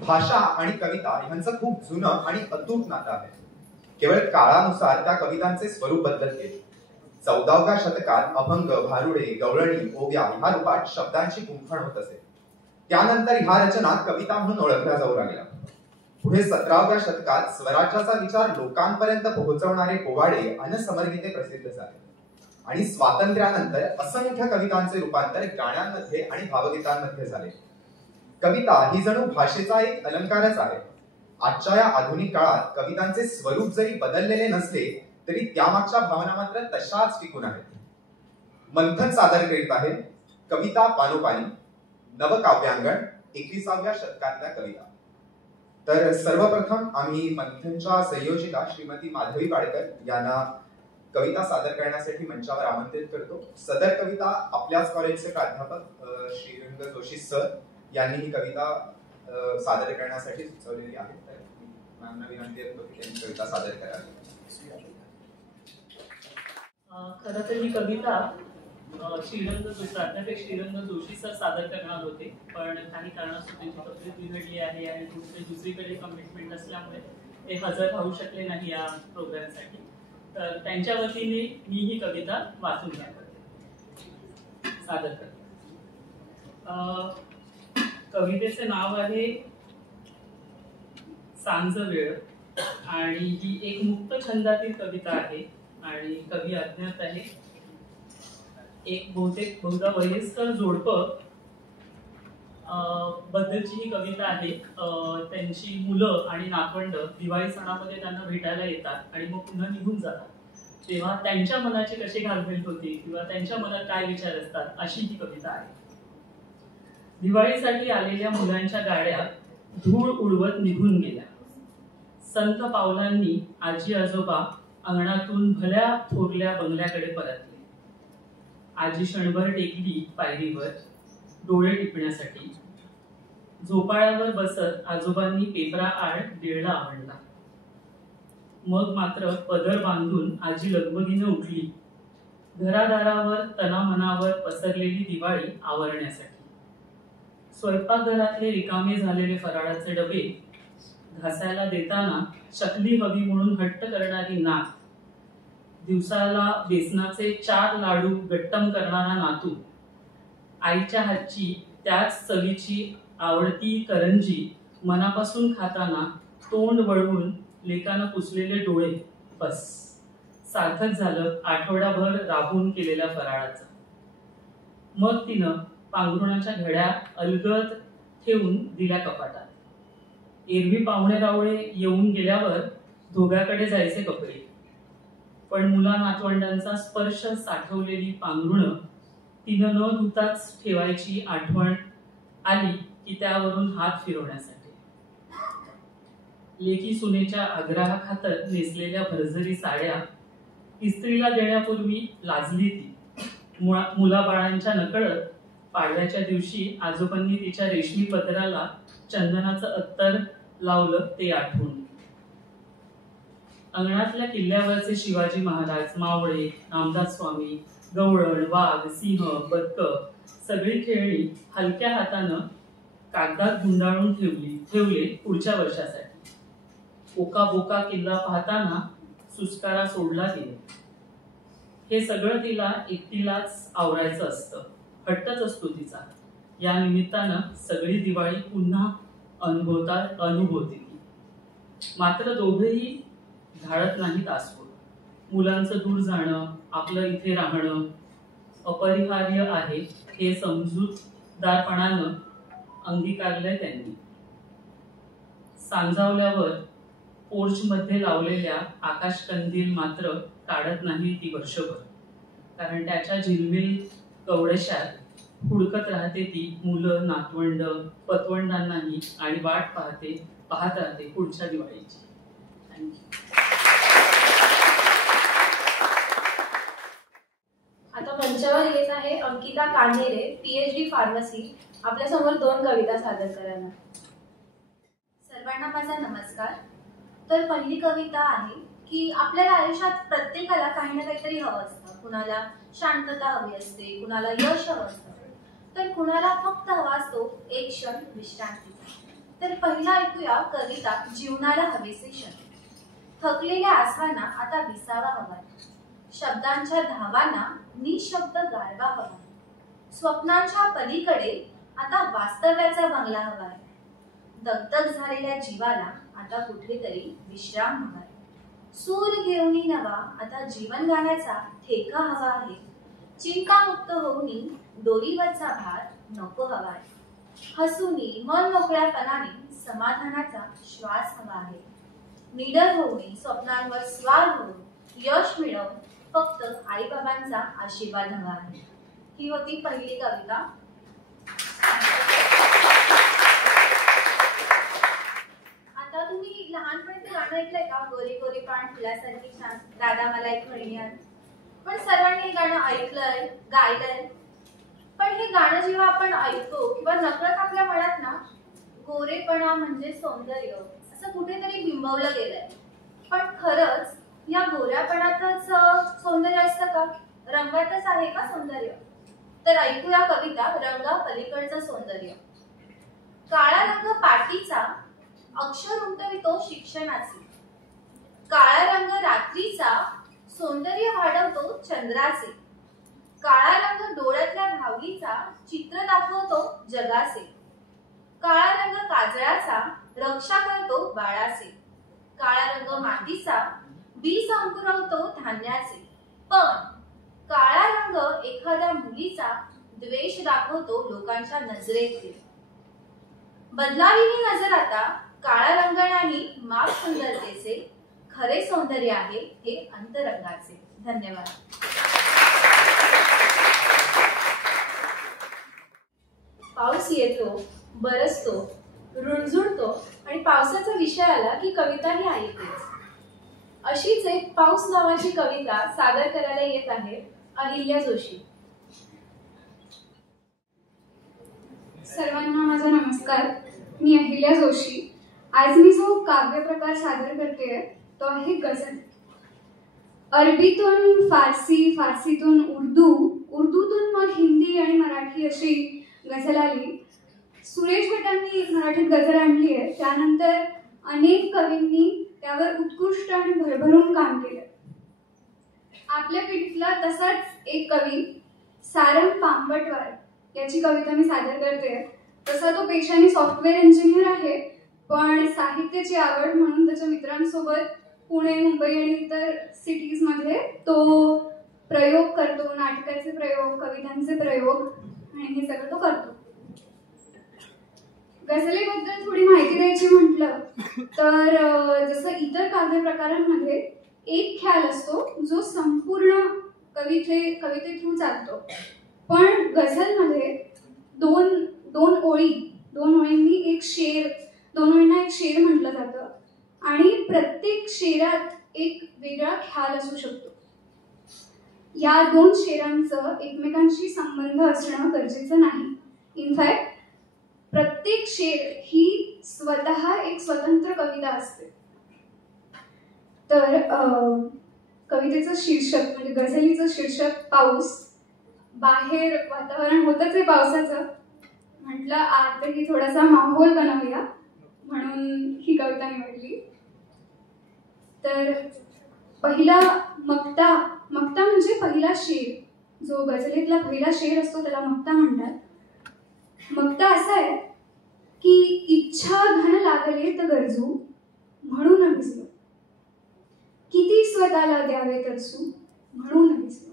भाषा आणि कविता यांचं खूप जुनं आणि अतूट नातं आहे. केवळ काळानुसार त्या कवितांचे स्वरूप बदलत गेले. 14व्या शतकात अभंग, भारुडे, गवळणी, ओव्या ह्या रूपात शब्दांची गुंफण होत असे. त्यानंतर ह्या रचना कविता म्हणून ओळखल्या जाऊ लागल्या. पुढे 17व्या शतकात स्वराज्याचा विचार लोकांपर्यंत पोहोचवणारे पोवाडे आणि समरगीते प्रसिद्ध झाले आणि स्वातंत्र्यानंतर असंख्य कवितांचे रूपांतर गाण्यांमध्ये आणि भावगीतांमध्ये झाले. कविता ही जणू भाषेचा एक अलंकारच आहे. आजच्या या आधुनिक काळात कवितांचे स्वरूप जरी बदललेले नसले तरी त्यामागच्या भावना मात्र तशाच टिकून आहेत. मंथन सादर करीत आहे कविता पानोपानी, नवकाव्यांगण, 21व्या शतकातल्या कविता. तर सर्वप्रथम आम्ही मंथनच्या संयोजिका श्रीमती माधवी पाडेकर यांना कविता सादर करण्यासाठी मंचावर आमंत्रित करतो. सदर कविता आपल्याच कॉलेजचे प्राध्यापक श्रीरंग जोशी सर यांनी ही कविता सादर करण्यासाठी सुचवलेली आहे. तर मॅमना विनंती करतो की त्यांनी कविता सादर करावी. खरं तर ही कविता प्राध्यापक श्रीरंग जोशी सर सादर करणार होते, पण काही कारणास्तव त्यांची तब्येत बिघडली आहे आणि दुसरीकडे कमिटमेंट असल्यामुळे ते हजर राहू शकले नाही या प्रोग्रामसाठी. तर त्यांच्या वतीने मी ही कविता वाचून सादर करते. कवितेचे नाव आहे सांज वेळ आणि ही एक मुक्त छंदातील कविता आहे आणि कवी अज्ञात आहे. एक बहुधा वयस्कर जोडपं बद्दलची ही कविता आहे. त्यांची मुलं आणि नातवंड दिवाळी सणामध्ये त्यांना भेटायला येतात आणि मग पुन्हा निघून जातात. तेव्हा त्यांच्या मनाची कशी घालमेल होती किंवा त्यांच्या मनात काय विचार असतात अशी ही कविता आहे. दिवाळीसाठी आलेल्या मुलांच्या गाड्या धूळ उडवत निघून गेल्या. संत पावलांनी आजी आजोबा अंगणातून भल्या थोरल्या बंगल्याकडे परतले. आजी क्षणभर टेकली पायरीवर डोळे टिपण्यासाठी. झोपाळ्यावर बसत आजोबांनी पेपरा आड गिळला आवडला. मग मात्र पदर बांधून आजी लगबगीनं उठली घरादारावर तनामनावर पसरलेली दिवाळी आवरण्यासाठी. स्वयंपाकघरातले रिकामे झालेले फराळाचे डबे घासायला देताना चकली हवी म्हणून हट्ट करणारी नात, दिवसाला बेसनाचे 4 लाडू गट्टम करणारा नातू, आईच्या हातची त्याच चवीची आवडती करंजी मनापासून खाताना तोंड वळवून लेकानं पुसलेले डोळे. बस सार्थक झालं आठवडाभर राबून केलेल्या फराळाचं. मग तिनं पांघरुणाच्या घड्या अलगद ठेवून दिल्या कपाटात. एरवी पाहुणे रावळे येऊन गेल्यावर धोब्याकडे जायचे कपडे, पण मुला नातवंडांचा स्पर्श साठवलेली पांघरुणं तिनं न धुताच ठेवायची आठवण आली की त्यावरून हात फिरवण्यासाठी. लेकी सुनेच्या आग्रहाखातर नेसलेल्या भरजरी साड्या इस्त्रीला देण्यापूर्वी लाजली ती. मुलाबाळांच्या नकळत पाडव्याच्या दिवशी आजोबांनी तिच्या रेशमी पदराला चंदनाचं अत्तर लावलं ते आठवून. अंगणातल्या किल्ल्यावरचे शिवाजी महाराज, मावळे, रामदास स्वामी, गवळण, वाघ, सिंह, बदक सगळी खेळणी हलक्या हातानं कागदात गुंडाळून ठेवले पुढच्या वर्षासाठी. ओका बोका किल्ला पाहताना सुस्कारा सोडला गेला. हे सगळं तिला एकटीलाच आवरायचं असतं. हट्टच असतो तिचा. या निमित्तानं सगळी दिवाळी पुन्हा अनुभवते ती. मात्र दोघेही धाडत नाहीत आसवं. मुलांचं दूर जाणं, आपलं इथे राहणं अपरिहार्य आहे हे समजूतदारपणानं अंगीकारलंय त्यांनी. सांजावल्यावर पोर्चमध्ये लावलेल्या आकाशकंदील मात्र काढत नाही ती वर्षभर, कारण त्याच्या झिलमिल कवडशात हुडकत राहते ती मुलं, नातवंड, पतवंडांनाही आणि वाट पाहत राहते पुढच्या दिवाळीची. थँक्यू. आता मंचावर येत आहे अंकिता कान्हेरे, PhD फार्मसी, आपल्या समोर 2 कविता सादर करायला. सर्वांना माझा नमस्कार. तर पहिली कविता आहे की आपल्याला आयुष्यात प्रत्येकाला काही ना काहीतरी हवं असतं. कुणाला शांतता हवी असते, कुणाला यश हवं असतं, तर कुणाला फक्त हवा असतो एक क्षण विश्रांतीचा. तर पहिला ऐकूया कविता जीवनाला हवेसे क्षण. थकलेल्या आसवांना आता विसावा हवाय, शब्दांच्या धावांना निशब्द गारवा हवाय, स्वप्नांच्या पलीकडे आता वास्तव्याचा बंगला हवाय, दगदग झालेल्या जीवाला आता कुठेतरी विश्राम हवाय, सूर घेऊन नवा आता जीवन गाण्याचा ठेका हवा आहे, चिंतामुक्त होऊन दोरीवरचा भार नको हवाय, हसूनी मन मोकळ्यापणाने समाधानाचा श्वास हवा आहे, निडर होऊन स्वप्नांवर स्वार होऊन यश मिळवून फक्त आईबाबांचा आशीर्वाद हवा आहे. ही होती पहिली कविता. आता तुम्ही लहानपणी गाणं ऐकलंय का? गोरी गोरी पान फुलासारखी छान, दादा मला एक म्हणी आण. पण सर्वांनी हे गाणं ऐकलंय, गायलंय. पण हे गाणं जेव्हा आपण ऐकतो किंवा नकळत आपल्या मनात ना गोरेपणा म्हणजे सौंदर्य असं कुठेतरी बिंबवलं गेलंय. पण खरंच या गोऱ्यापणातच सौंदर्य असतं का? रंगातच आहे का सौंदर्य? तर ऐकूया कविता रंगा पलीकडचं सौंदर्य. काळा रंग पाटीचा अक्षर उमटवितो शिक्षणाचे, काळा रंग रात्रीचा सौंदर्य वाढवतो चंद्राचे, काळा रंग डोळ्यातल्या भावलीचा चित्र दाखवतो जगाचे, काळा रंग काजळाचा रक्षा करतो बाळाचे, काळा रंग मातीचा बी अंकुरवतो धान्याचे, पण काळा रंग एखाद्या मुलीचा द्वेष दाखवतो लोकांच्या नजरेचे. बदलावी ही नजर आता, काळा रंग नाही माप सुंदरतेचे, खरे सौंदर्य आहे हे अंतरंगाचे. धन्यवाद. पाऊस येतो, बरसतो, रुणझुणतो आणि पावसाचा विषय आला की कविता ही ऐकतेच. अशीच एक पाऊस नावाची कविता सादर करायला येत आहे अहिल्या जोशी. सर्वांना माझा नमस्कार. मी अहिल्या जोशी. आज मी जो काव्य प्रकार सादर करते तो आहे गझल. अरबीतून फारसी, फारसीतून उर्दू, उर्दूतून मग हिंदी आणि मराठी अशी गझल आली. सुरेश भटांनी मराठीत गझल आणली आहे. त्यानंतर अनेक कवींनी त्यावर उत्कृष्ट आणि भरभरून काम केलं. आपल्या पिढीतला तसाच एक कवी सारंग पांबटवार याची कविता मी सादर करते. तसा तो पेशाने सॉफ्टवेअर इंजिनियर आहे, पण साहित्याची आवड म्हणून त्याच्या मित्रांसोबत पुणे, मुंबई आणि इतर सिटीजमध्ये तो प्रयोग करतो. नाटकाचे प्रयोग, कवितांचे प्रयोग आणि हे सगळं तो करतो. गझलेबद्दल थोडी माहिती द्यायची म्हटलं तर जसं इतर काव्य प्रकारांमध्ये एक ख्याल असतो जो संपूर्ण कविते थ्रू चालतो, पण गझलमध्ये दोन ओळींनी एक शेर, दोन ओळींना एक शेर म्हटलं जातं आणि प्रत्येक शेरात एक वेगळा ख्याल असू शकतो. या दोन शेरांचं एकमेकांशी संबंध असणं गरजेचं नाही. इनफॅक्ट प्रत्येक शेर ही स्वतः एक स्वतंत्र कविता असते. तर कवितेचं शीर्षक म्हणजे गझलीचं शीर्षक पाऊस. बाहेर वातावरण होतच आहे पावसाचं, म्हटलं आतही थोडासा माहोल बनवूया म्हणून ही कविता निवडली. तर पहिला मक्ता म्हणजे पहिला शेर. जो गझलेतला पहिला शेर असतो त्याला मक्ता म्हणतात. मक्ता असा आहे की इच्छा घन लागले तर गरजू म्हणून भिजलो, किती स्वतःला द्यावे तरसू म्हणून भिजलो.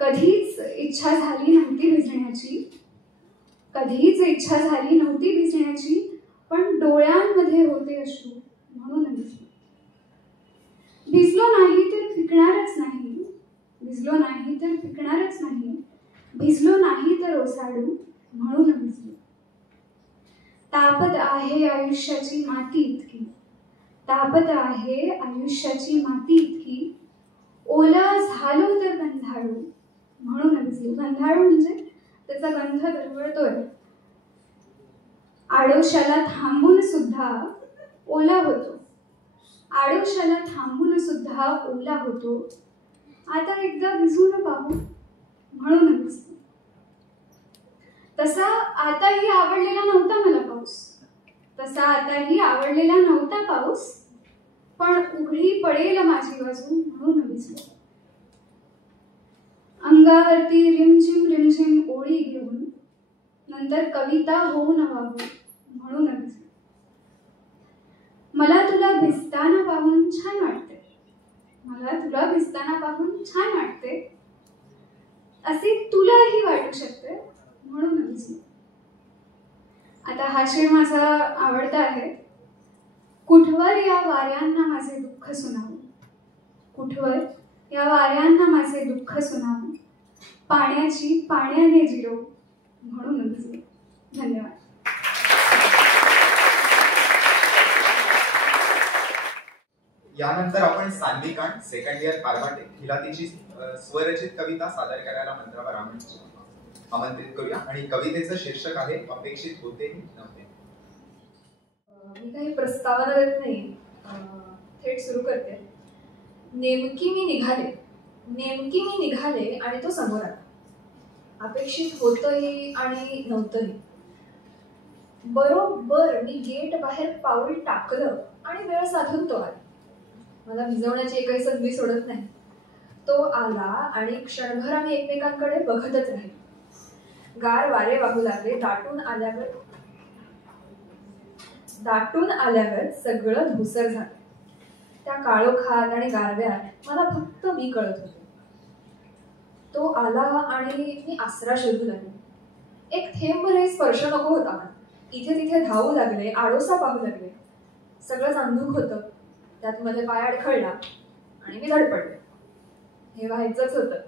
कधीच इच्छा झाली नव्हती भिजण्याची, कधीच इच्छा झाली नव्हती भिजण्याची, पण डोळ्यांमध्ये होते अश्रू म्हणून भिजलो. भिजलो नाही तर फिकणारच नाही, भिजलो नाही तर फिकणारच नाही, भिजलो नाही तर ओसाडू म्हणून भिजलो. तापत आहे आयुष्याची माती इतकी, तापत आहे आयुष्याची माती इतकी, ओला झालो तर गंधाळू म्हणून भिजलो. गंधाळू म्हणजे त्याचा गंध दरवळतोय. आडोशाला थांबून सुद्धा ओला होतो, आडोशाला थांबून सुद्धा ओला होतो. आता एकदा भिजून पाहू म्हणून भिजलो. तसा आताही आवडलेला नव्हता मला पाऊस. तसा आताही आवडलेला नव्हता पाऊस, पण उघडी पडेल माझी बाजू म्हणून भिजलो. अंगावरती रिमझिम रिमझिम ओळी घेऊन नंतर कविता होऊन हवावी म्हणून भिजलो. मला तुला भिजताना पाहून छान वाटते, मला तुला भिजताना पाहून छान वाटते, असे तुलाही वाटू शकते म्हणून भिजलो. आता हा शेर माझा आवडता आहे. कुठवर या वाऱ्यांना माझे दुःख सुनावं, कुठवर या वाऱ्यांना माझे दुःख सुनावं, पाण्याची पाण्याने जिरो म्हणून भिजलो. धन्यवाद. यानंतर आपण सान्विकांड सेकंड इयर फार्माटे हिला तिची स्वरचित कविता सादर करायला मंत्रावर आमंत्रित करूया आणि कवितेचं शीर्षक आहे अपेक्षित होते नव्हते. मी काही प्रस्तावना देत नाही, थेट सुरू करते. नेमकी मी निघाले आणि तो समोर आला. अपेक्षित होतही आणि नव्हतंही. बरोबर मी गेट बाहेर पाऊल टाकलं आणि वेळ साधून तो आला. मला भिजवण्याची एकही संधी सोडत नाही. तो आला आणि क्षणभर आम्ही एकमेकांकडे बघतच राहिलो. गार वारे वाहू लागले. दाटून आल्यावर सगळं धुसर झालं. त्या काळोखात आणि गारव्यात मला फक्त मी कळत होते. तो आला आणि मी आसरा शोधू लागले. एक थेंबभरही स्पर्श नको होता मला. इथे तिथे धावू लागले, आडोसा पाहू लागले. सगळं चांदूक होतं. त्यात मध्ये पाय अडखळला आणि मी धडपडले. हे व्हायचंच होतं.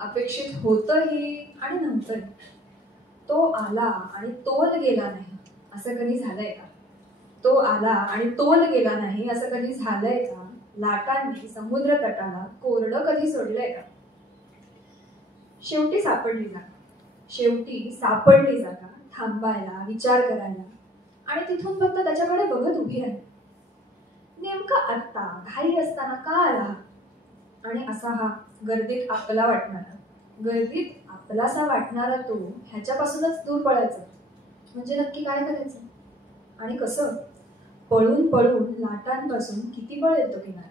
अपेक्षित होतंही आणि नंतर तो आला आणि तोल गेला नाही असं कधी झालंय का? तो आला आणि तोल गेला नाही असं कधी झालंय का? लाटांनी समुद्र तटाला कोरडं कधी सोडलंय का? शेवटी सापडली जागा थांबायला, विचार करायला आणि तिथून फक्त त्याच्याकडे बघत उभी राहिली. नेमकं आत्ता घाई असताना का आला? आणि असा हा गर्दीत आपलासा वाटणारा तो ह्याच्यापासूनच दूर पळायचा म्हणजे नक्की काय करायचं आणि कसं? पळून पळून लाटांपासून किती पळ येतो किनारा.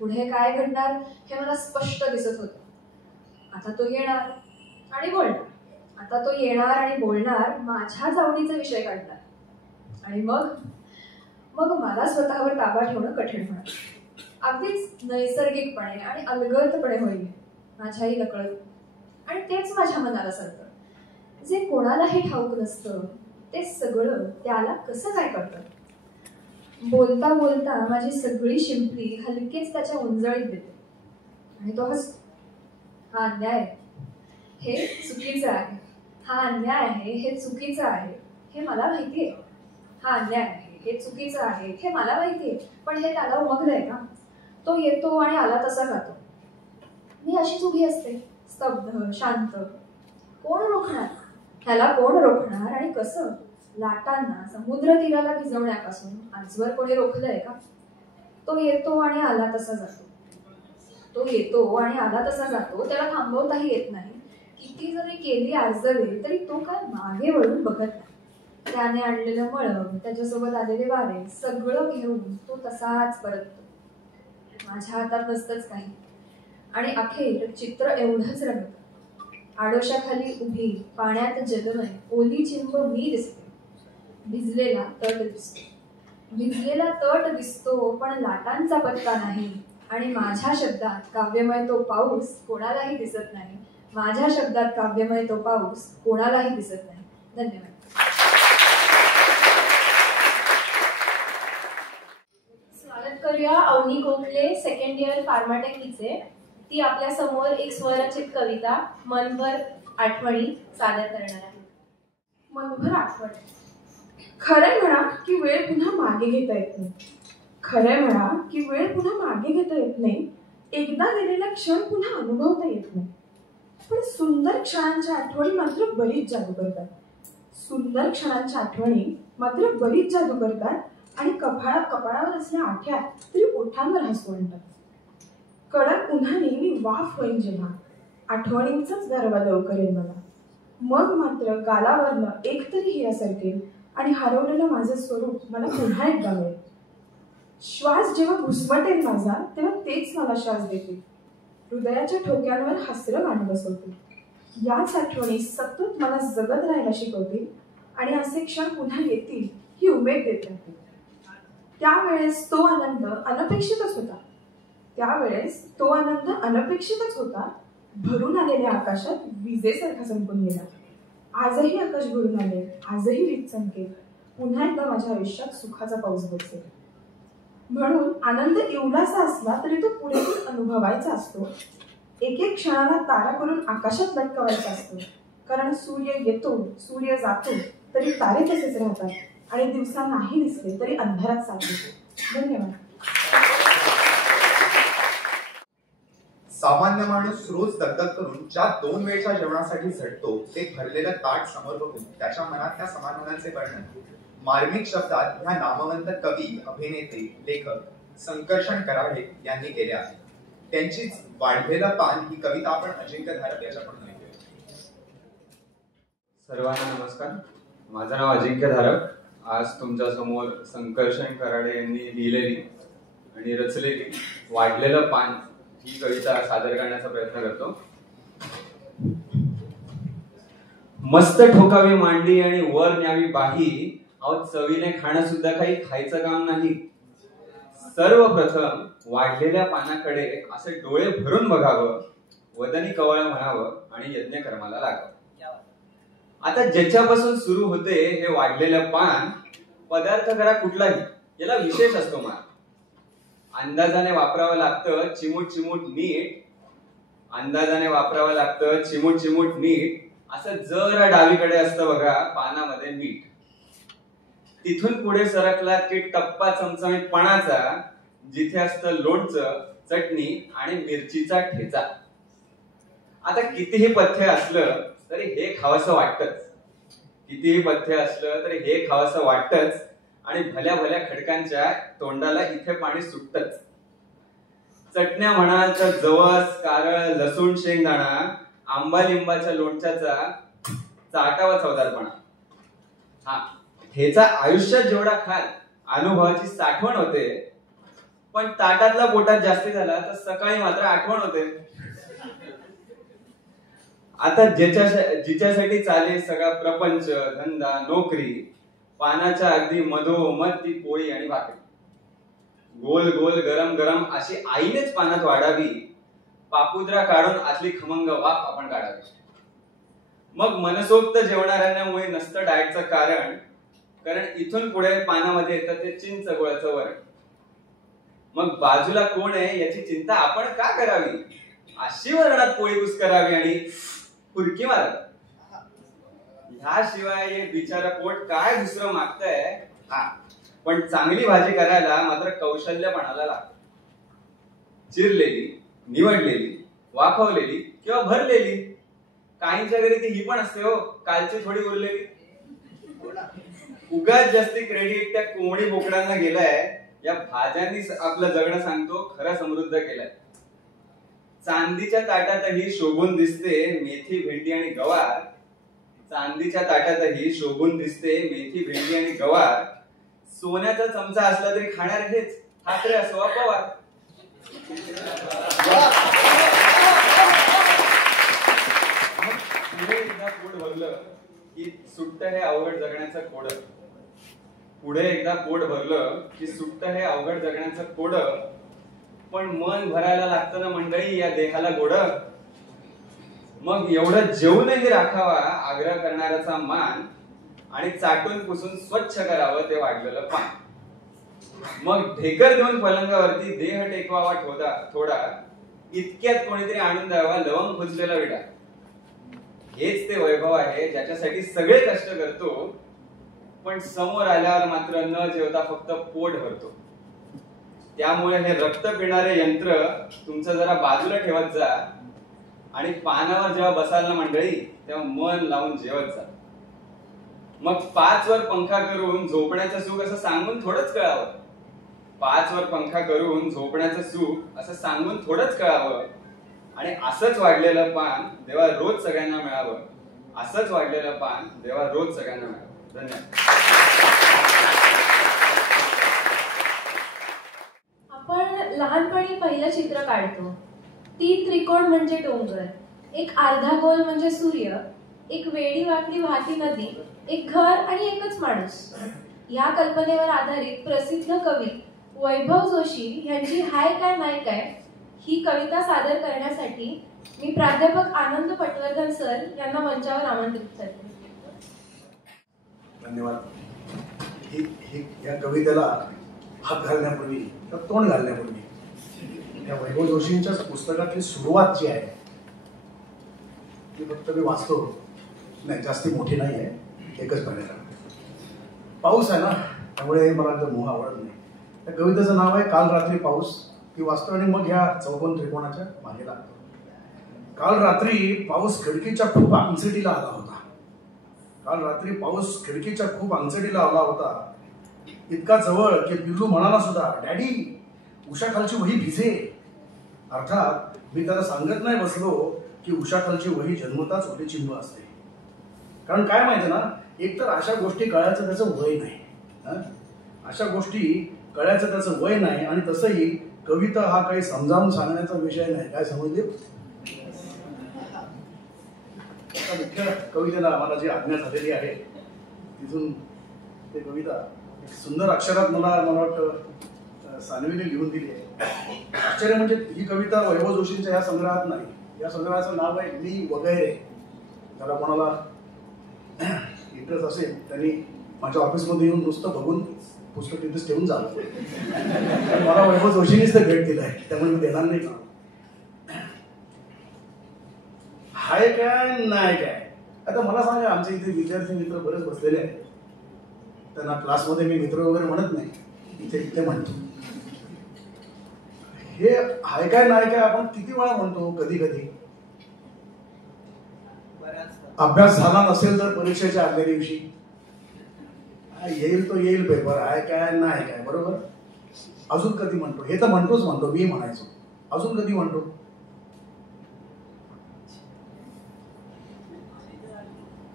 पुढे काय घडणार हे मला स्पष्ट दिसत होतं. आता तो येणार आणि बोलणार, माझ्याच आवडीचा विषय काढणार आणि मग मला स्वतःवर ताबा ठेवणं कठीण होणार. अगदीच नैसर्गिकपणे आणि अलगदपणे होईल माझ्याही नकळत. आणि तेच माझ्या मनाला सांगतं. जे कोणालाही ठाऊक नसतं ते सगळं त्याला कसं काय कळतं. बोलता बोलता माझी सगळी शिंपली हलकेच त्याच्या उंजळीत देते आणि तो हसतो. हा अन्याय आहे, हे चुकीचं आहे. हा अन्याय आहे, हे चुकीचं आहे, हे मला माहिती आहे. हा अन्याय आहे, हे चुकीचं आहे, हे मला माहिती आहे. पण हे त्याला उमगलंय का? तो येतो आणि आला तसा जातो. मी अशीच उभी असते, स्तब्ध, शांत. कोण रोखणार? ह्याला कोण रोखणार आणि कसं? लाटांना समुद्र तीराला भिजवण्यापासून आजवर कोणी रोखलंय का? तो येतो आणि आला तसा जातो. त्याला थांबवताही येत नाही. किती जरी केली आर्जवे तरी तो काय मागे वळून बघत नाही. त्याने आणलेलं मळब, त्याच्यासोबत आलेले वारे सगळं घेऊन तो तसाच परततो. माझ्या हातात नसतंच काही. आणि अखेर चित्र एवढंच रंगतं. आडोशाखाली उभी, पाण्यात जलमय, ओली चिंब मी दिसते. भिजलेला तट दिसतो पण लाटांचा पत्ता नाही. आणि माझ्या शब्दात काव्यमय तो पाऊस कोणालाही दिसत नाही. धन्यवाद. स्वागत करूया Avani Gokhale second year pharmatech हिचे. ती आपल्या समोर एक स्वरचित कविता मनभर आठवणी सादर करणार आहे. मनभर आठवणी. खरं म्हणा की वेळ पुन्हा मागे घेता येत नाही. एकदा गेलेला क्षण पुन्हा अनुभवता येत नाही. पण सुंदर क्षणांच्या आठवणी मात्र बरीच जादू करतात आणि कपाळावर असल्या आठ्या तरी ओठांवर हसू आणतात. कडक उन्हाने मी वाफ होईन जेव्हा आठवणींचाच गारवा लवकर येईल मला. मग मात्र गालावरनं एकतरी हिरा सरकेल आणि हरवलेलं माझं स्वरूप मला पुन्हा एकदा मिळेल. श्वास जेव्हा घुसमटेल माझा तेव्हा तेच मला श्वास देतील. हृदयाच्या ठोक्यांवर हसरं गाणं बसवतील. याच आठवणी सतत मला जगत राहायला शिकवतील आणि असे क्षण पुन्हा येतील ही उमेद देत राहतील. त्यावेळेस तो आनंद अनपेक्षितच होता. भरून आलेल्या आकाशात विजेसारखा चमकून गेला. आजही आकाश भरून आले, आजही वीज चमकेल. पुन्हा एकदा माझ्या आयुष्यात सुखाचा पाऊस बसेल. म्हणून आनंद एवढासा असला तरी तो पुढेही अनुभवायचा असतो. एक एक क्षणाला तारा करून आकाशात लटकवायचा असतो. कारण सूर्य येतो, सूर्य जातो तरी तारे तसेच राहतात आणि दिवसा नाही दिसले तरी अंधारात सापडतो. धन्यवाद. सामान्य माणूस रोज दगदग करून ज्या 2 वेळच्या जेवणासाठी झटतो ते भरलेलं ताट समोर बघून त्याच्या मनातल्या समाधानाचे वर्णन मार्मिक शब्दात ह्या नामवंत कवी, अभिनेते, लेखक संकर्षण कराडे यांनी केले आहे. त्यांचीच वाढलेलं पान ही कविता आपण अजिंक्य धारक याच्याकडून ऐकूया. सर्वांना नमस्कार. माझं नाव अजिंक्य धारक. आज तुमच्या समोर संकर्षण कराडे यांनी लिहिलेली आणि रचलेली वाढलेलं पान ही कविता सादर करण्याचा प्रयत्न करतो. मस्त ठोकावी मांडी आणि वर न्यावी बाही, अहो चवीने खाणं सुद्धा काही खायचं काम नाही. सर्वप्रथम वाढलेल्या पानाकडे असे डोळे भरून बघावं, वदनी कवळ म्हणावं आणि यज्ञ कर्माला लागावं. आता ज्याच्यापासून सुरू होते हे वाढलेलं पान, पदार्थ करा कुठलाही, याला विशेष असतो मान. अंदाजाने वापरावं लागतं चिमूट चिमूट मीठ, अंदाजाने वापरावं लागतं चिमूट चिमूट मीठ. असं जरा डावीकडे असतं बघा पानामध्ये मीठ. तिथून पुढे सरकला की टप्पा चमचमीतपणाचा, जिथे असतं लोणचं, चटणी आणि मिरचीचा ठेचा. आता कितीही पथ्य असलं तरी हे खावंसं वाटतंच, कितीही पथ्य असलं तरी हे खावंसं वाटतंच आणि भल्या भल्या खडकांच्या तोंडाला इथे पाणी सुटतच. चटण्या म्हणाल तर जवस, कारळ, लसूण, शेंगदाणा, आंबा लिंबाच्या लोणच्याचा चाटावा चवदारपणा. हा ठेचा आयुष्यात जेवढा खाल अनुभवाची साठवण होते, पण ताटातला पोटात जास्ती झाला तर सकाळी मात्र आठवण होते. आता जिच्यासाठी चाले सगळा प्रपंच, धंदा, नोकरी, पानाच्या अगदी मधोमध ती पोळी आणि भाकरी. गोल गोल गरम गरम अशी आईनेच पानात वाढावी, पापुद्रा काढून आतली खमंग वाफ आपण काढावी. मग मनसोक्त जेवणाऱ्यांमुळे नसतं डाएटचं कारण इथून पुढे पानामध्ये येतं ते चिंच गुळाचं वरण. मग बाजूला कोण आहे याची चिंता आपण का करावी, अशी वरणात पोळी कुस्करावी आणि फुरकी मारावी. ह्याशिवाय हे बिचारा पोट काय दुसरं मागतंय. पण चांगली भाजी करायला मात्र कौशल्यपणाला लागतं. चिरलेली, निवडलेली, वाफवलेली किंवा भरलेली. काहींच्या घरी ती ही पण असते हो, कालची थोडी उरलेली. उगाच जास्ती क्रेडिट त्या कोंबडी बोकडांना गेलाय. या भाज्यांनीच आपलं जगणं सांगतो खरं समृद्ध केलंय. चांदीच्या ताटातही शोभून दिसते मेथी, भेंडी आणि गवार. चांदीच्या ताटातही शोभून दिसते मेथी, भेंडी आणि गवार. सोन्याचा चमचा असला तरी खाणार हेच, ठाकरे असो वा पवार. पुढे एकदा पोट भरलं की सुट्ट हे अवघड जगण्याचं कोड. पुढे एकदा पोट भरलं की सुट्ट हे अवघड जगण्याचं कोड. पण मन भरायला लागतं ना मंडळी या देहाला गोड. मग एवढं जेवूनही राखावा आग्रह करणाऱ्याचा मान आणि चाटून पुसून स्वच्छ करावं ते वाढलेलं पान. मग ढेकर देऊन पलंगावरती देह टेकवावा थोडा, इतक्यात कोणीतरी आणून द्यावा लवंग खुजलेला विडा. हेच ते वैभव आहे ज्याच्यासाठी सगळे कष्ट करतो, पण समोर आल्यावर मात्र न जेवता फक्त पोट भरतो. त्यामुळे हे रक्त पिणारे यंत्र तुमचं जरा बाजूला ठेवत जा आणि पानावर जेव्हा बसाल ना मंडळी तेव्हा मन लावून जेवत जा. मग 5 वर पंखा करून झोपण्याचं सुख असं सांगून थोडंच कळावं. 5 वर पंखा करून झोपण्याचं सुख असं सांगून थोडंच कळावं. आणि असंच वाढलेलं पान देवा रोज सगळ्यांना मिळावं. असंच वाढलेलं पान देवा रोज सगळ्यांना मिळावं. धन्यवाद. लहानपणी पहिलं चित्र काढतो. 3 त्रिकोण म्हणजे डोंगर, एक अर्धा गोल म्हणजे सूर्य, एक वेडी वाकडी वाहती नदी, एक घर आणि एकच माणूस. या कल्पनेवर आधारित प्रसिद्ध कवी वैभव जोशी यांची हाय काय नाही काय ही कविता सादर करण्यासाठी मी प्राध्यापक आनंद पटवर्धन सर यांना मंचावर आमंत्रित करते. धन्यवाद. या कवितेला हात घालण्यापूर्वी तोंड घालण्यापूर्वी या वैभव जोशींच्या पुस्तकातली सुरुवात जी आहे ती फक्त मी वाचतो, नाही जास्ती मोठी नाही आहे, एकच पाण्याला पाऊस आहे ना, त्यामुळे मला तर मोह आवडत नाही. त्या कवितेचं नाव आहे काल रात्री पाऊस. ती वाचतो आणि मग ह्या चौकोन त्रिकोणाच्या मागे लागतो. काल रात्री पाऊस खिडकीच्या खूप अंगसटीला आला होता. काल रात्री पाऊस खिडकीच्या खूप अंगसटीला आला होता, इतका जवळ की पिल्लू म्हणाला सुद्धा, डॅडी उषाखालची वही भिजे. अर्थात मी त्याला सांगत नाही बसलो की उषाखालची वही जन्मताच ओली चिंब असते. कारण काय माहिती ना, एकतर अशा गोष्टी कळायचं त्याचं वय नाही, अशा गोष्टी कळायचं त्याचं वय नाही. आणि तसंही कविता हा काही समजावून सांगण्याचा विषय नाही. काय समजले? मुख्य कवितेला आम्हाला जी आज्ञा झालेली आहे तिथून ते कविता एक सुंदर अक्षरात मला वाटतं सानवीने लिहून दिली आहे. आश्चर्य म्हणजे ही कविता वैभव जोशींच्या या संग्रहात नाही. या संग्रहाचं नाव आहे मी वगैरे. त्याला कोणाला इंटरेस्ट असेल त्यांनी माझ्या ऑफिसमध्ये येऊन नुसतं बघून पुस्तक तिथेच ठेवून जावं. मला वैभव जोशींनीच ते भेट दिलं आहे, त्यामुळे मी देणार नाही. हाय काय नाही काय. आता मला सांगा, आमच्या इथे विद्यार्थी मित्र बरेच बसलेले आहेत. त्यांना क्लासमध्ये मी मित्र वगैरे म्हणत नाही, इथे म्हणतो. हे हाय काय नाही काय आपण किती वेळा म्हणतो. कधी कधी अभ्यास झाला नसेल तर परीक्षेच्या आदल्या दिवशी येईल तो येईल पेपर, हाय काय नाही काय, बरोबर. अजून कधी म्हणतो, हे तर म्हणतो मी म्हणायचो. अजून कधी म्हणतो?